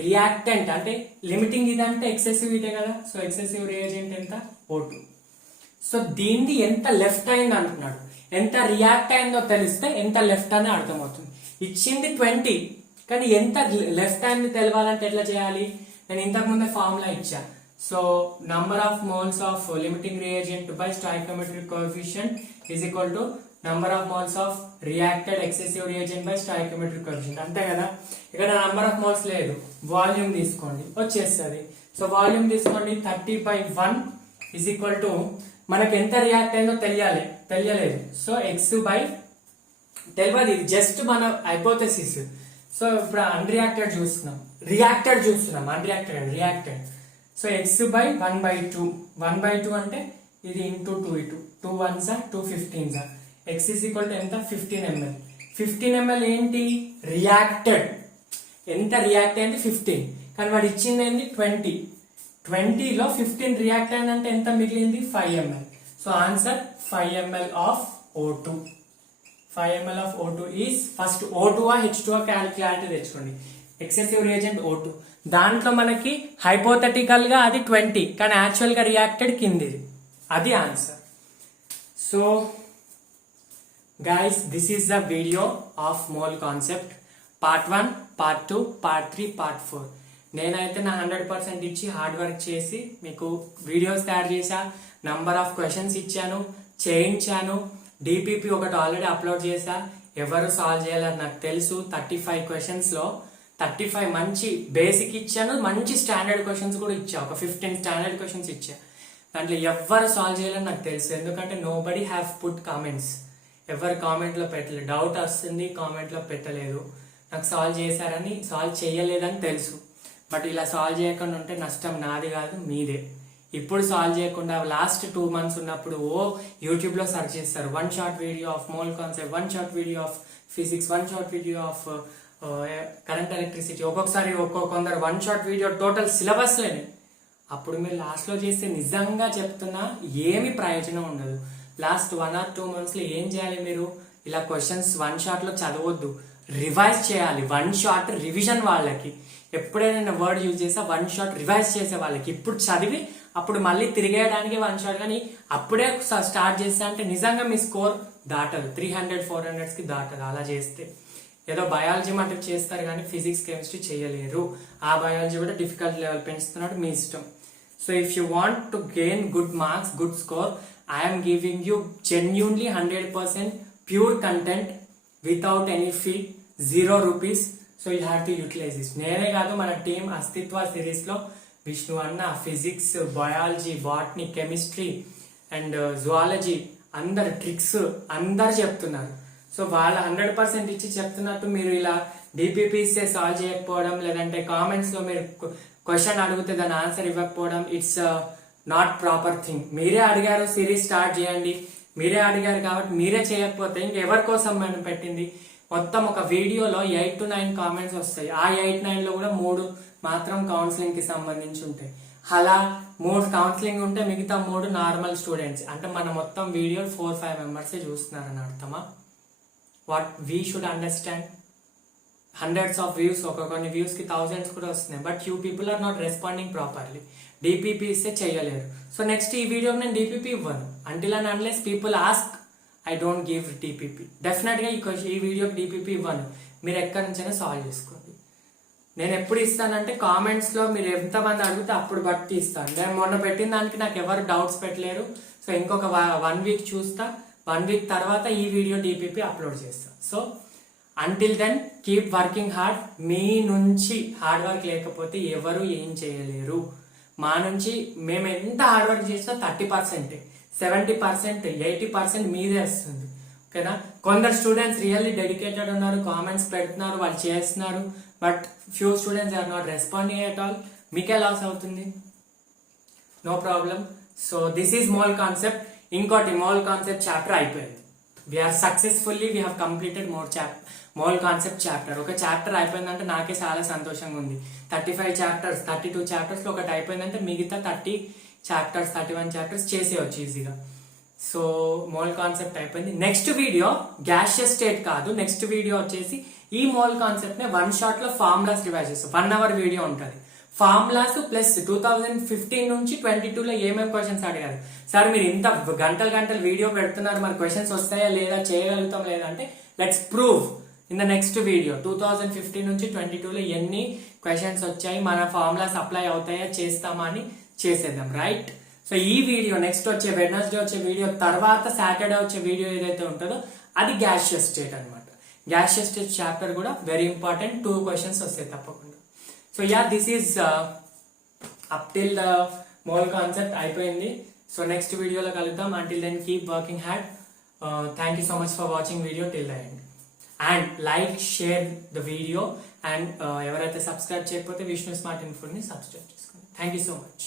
రియాక్టెంట్ అంటే లిమిటింగ్ ఇదంటే ఎక్సెసివ్ ఇదే కదా. సో ఎక్సెసివ్ రియేజెంట్ ఎంత O2. సో దీన్ని ఎంత లెఫ్ట్ అయింది అంటున్నాడు. ఎంత రియాక్ట్ అయిందో తెలిస్తే ఎంత లెఫ్ట్ అని అర్థమవుతుంది. ఇచ్చింది 20 కానీ ఎంత లెఫ్ట్ అయింది తెలవాలంటే ఎట్లా చేయాలి, నేను ఇంతకు ముందే ఫార్ములా ఇచ్చా. So number of moles of limiting reagent by stoichiometric coefficient is equal to number of moles of reacted excessive reagent by stoichiometric coefficient. అంతే కదా. ఇక్కడ నంబర్ ఆఫ్ మోల్స్ లేదు, వాల్యూమ్ తీసుకోండి వచ్చేస్తుంది. సో వాల్యూమ్ తీసుకోండి 30/1 ఈజ్ ఈక్వల్ టు మనకి ఎంత react అయిందో తెలియలేదు. సో ఎక్స్ బై తెలియదు, ఇది జస్ట్ మన హైపోథెసిస్. సో ఇప్పుడు అన్రియాక్టెడ్ చూస్తున్నాం, రియాక్టెడ్ చూస్తున్నాం, అన్రియాక్టెడ్ రియాక్టెడ్. సో ఎక్స్ బై 1/2 అంటే ఇది ఇంటూ 2 ఇటు 2 1s 2 15s x is equal to ఎంత 15 ml 15 ml ఏంటి రియాక్టెడ్ ఎంత రియాక్ట్ అయింది 15 కానీ వాడు ఇచ్చింది ఏంటి 20లో 15 రియాక్ట్ అయిందంటే ఎంత మిగిలింది 5 ml so answer 5 ml of O2 5 ml of O2 is first O2 H2 calculate తెచ్చుకోండి ఎక్సెసివ్ రియేజెంట్ O2 దాంట్లో మనకి హైపోథెటికల్ గా అది 20 కానీ యాక్చువల్ గా రియాక్టెడ్ కింది అది answer so guys this is the video of mole concept part 1 part 2 part 3 part 4 నేనైతే నా 100% ఇచ్చి హార్డ్ వర్క్ చేసి మీకు వీడియోస్ తయారు చేశా నంబర్ ఆఫ్ క్వశ్చన్స్ ఇచ్చాను చేయించాను డిపిపి ఒకటి ఆల్రెడీ అప్లోడ్ చేశా ఎవరు సాల్వ్ చేయాలని నాకు తెలుసు 35 క్వశ్చన్స్ లో 35 మంచి బేసిక్ ఇచ్చాను మంచి స్టాండర్డ్ క్వశ్చన్స్ కూడా ఇచ్చా ఒక 15 స్టాండర్డ్ క్వశ్చన్స్ ఇచ్చా దాంట్లో ఎవరు సాల్వ్ చేయాలని నాకు తెలుసు ఎందుకంటే nobody have put comments ఎవరు కామెంట్ లో పెట్టలేదు డౌట్ వస్తుంది కామెంట్ లో పెట్టలేదు నాకు సాల్వ్ చేశారని సాల్వ్ చేయలేదని తెలుసు బట్ ఇలా సాల్వ్ చేయకుండా ఉంటే నష్టం నాది కాదు మీదే ఇప్పుడు సాల్వ్ చేయకుండా లాస్ట్ 2 months ఉన్నప్పుడు యూట్యూబ్ లో సెర్చ్ చేస్తారు 1 short video of mole concept 1 short video of physics 1 short video of current electricity ఒక్కొక్కసారి కొందరు 1 షార్ట్ వీడియో టోటల్ సిలబస్ లేని అప్పుడు మీరు లాస్ట్ లో చేస్తే నిజంగా చెప్తున్నా ఏమి ప్రయోజనం ఉండదు లాస్ట్ 1 or 2 months లో ఏం చేయాలి మీరు ఇలా క్వశ్చన్స్ 1 షాట్ లో చదవద్దు రివైజ్ చేయాలి 1 షాట్ రివిజన్ వాళ్ళకి ఎప్పుడైనా వర్డ్ యూజ్ చేసా 1 షాట్ రివైజ్ చేసే వాళ్ళకి ఇప్పుడు చదివి అప్పుడు మళ్ళీ తిరిగేయడానికి 1 షాట్ కానీ అప్పుడే స్టార్ట్ చేస్తా అంటే నిజంగా మీ స్కోర్ దాటదు 300-400 కి దాటదు అలా చేస్తే ఏదో బయాలజీ మటుకు చేస్తారు కానీ ఫిజిక్స్ కెమిస్ట్రీ చేయలేరు ఆ బయాలజీ కూడా డిఫికల్ట్ లెవెల్ పెంచుతున్నాడు మీ ఇష్టం so if you want to gain good marks good score I am giving you genuinely 100% pure content without any fee, 0 rupees. So you have to utilize this. నేనే కాదు మన team అస్తిత్వ series లో విష్ణు అన్న physics biology botany chemistry and zoology అందరు tricks అందరు చెప్తున్నారు so వాళ్ళ 100% ఇచ్చి చెప్తున్నట్టు మీరు ఇలా డిపిపిస్ సాల్వ్ చేయకపోవడం లేదంటే కామెంట్స్ లో మీరు క్వశ్చన్ అడిగితే దాని ఆన్సర్ ఇవ్వకపోవడం ఇట్స్ నాట్ ప్రాపర్ థింగ్ మీరే అడిగారు సిరీస్ స్టార్ట్ చేయండి మీరే అడిగారు కాబట్టి మీరే చేయకపోతే ఇంకెవరి కోసం మనం పెట్టింది మొత్తం ఒక వీడియోలో 8 to 9 కామెంట్స్ వస్తాయి ఆ 8-9 లో కూడా 3 మాత్రం కౌన్సిలింగ్ కి సంబంధించి ఉంటాయి అలా 3 కౌన్సిలింగ్ ఉంటే మిగతా 3 నార్మల్ స్టూడెంట్స్ అంటే మన మొత్తం వీడియో 4-5 మెంబర్స్ చూస్తున్నారని అర్థమా what we should understand hundreds of views కొన్ని వ్యూస్ కి థౌసండ్స్ కూడా వస్తున్నాయి but you people are not responding properly DPP ఇస్తే చేయలేరు సో నెక్స్ట్ ఈ వీడియోకి నేను డిపిపి ఇవ్వను until and unless people ask I don't give DPP definite గా ఈ వీడియోకి డిపిపి ఇవ్వను మీరు ఎక్కడి నుంచైనా సాల్వ్ చేసుకోండి నేను ఎప్పుడు ఇస్తానంటే కామెంట్స్ లో మీరు ఎంతమంది అడిగితే అప్పుడు బట్టి ఇస్తాను నేను మొన్న పెట్టిన దానికి నాకు ఎవరు డౌట్స్ పెట్టలేరు సో ఇంకొక 1 week చూస్తా 1 week తర్వాత ఈ వీడియో డిపిపి అప్లోడ్ చేస్తా so until then keep working hard మీ నుంచి హార్డ్ వర్క్ లేకపోతే ఎవరు ఏం చేయలేరు మా నుంచి మేము ఎంత హార్డ్ వర్క్ చేసినా 30%, 70%, 80% మీదే వస్తుంది ఓకేనా కొందరు స్టూడెంట్స్ రియల్లీ డెడికేటెడ్ ఉన్నారు కామెంట్స్ పెడుతున్నారు వాళ్ళు చేస్తున్నారు but few students are not responding at all మీకే లాస్ అవుతుంది no problem so this is mole concept ఇంకోటి మోల్ కాన్సెప్ట్ చాప్టర్ అయిపోయింది we are successfully we have completed mole concept chapter ఒక chapter అయిపోయిందంటే నాకే చాలా సంతోషంగా ఉంది 35 చాప్టర్స్ 32 చాప్టర్స్ లో ఒకటి అయిపోయిందంటే మిగతా 30 చాప్టర్స్ 31 చాప్టర్స్ చేసేయచ్చు ఈజీగా సో మోల్ కాన్సెప్ట్ అయిపోయింది నెక్స్ట్ వీడియో గ్యాషియస్ స్టేట్ కాదు నెక్స్ట్ వీడియో వచ్చేసి ఈ మోల్ కాన్సెప్ట్ ని 1 షాట్ లో ఫార్ములాస్ రివైజ్ చేస్తాం 1 hour వీడియో ఉంటుంది ఫార్ములాస్ ప్లస్ 2015 నుంచి 22 లో ఏమేమి క్వశ్చన్స్ అడిగారు సార్ మీరు ఇంత గంటలు వీడియో పెడుతున్నారు మరి క్వశ్చన్స్ వస్తాయా లేదా చేయగలుగుతాం లేదా అంటే let's prove in the next video 2015 నుంచి 22 లో ఎన్ని క్వశ్చన్స్ వచ్చాయి మన ఫార్ములాస్ అప్లై అవుతాయా చేస్తామా అని చేసేద్దాం రైట్ సో ఈ వీడియో నెక్స్ట్ వచ్చే వెడ్నెస్డే వచ్చే వీడియో తర్వాత సాటర్డే వచ్చే వీడియో ఏదైతే ఉంటుందో అది గ్యాషియస్ స్టేట్ అనమాట గ్యాషియస్ స్టేట్ చాప్టర్ కూడా వెరీ ఇంపార్టెంట్ 2 క్వశ్చన్స్ వస్తాయి తప్పకుండా so ya this is up till the mole concept అయిపోయింది సో నెక్స్ట్ వీడియోలో కలుద్దాం until then keep working hard thank you so much for watching video till the end and like share the video and ఎవరైతే subscribe చేయకపోతే Vishnu smart ఇన్ఫోని subscribe చేసుకోండి thank you so much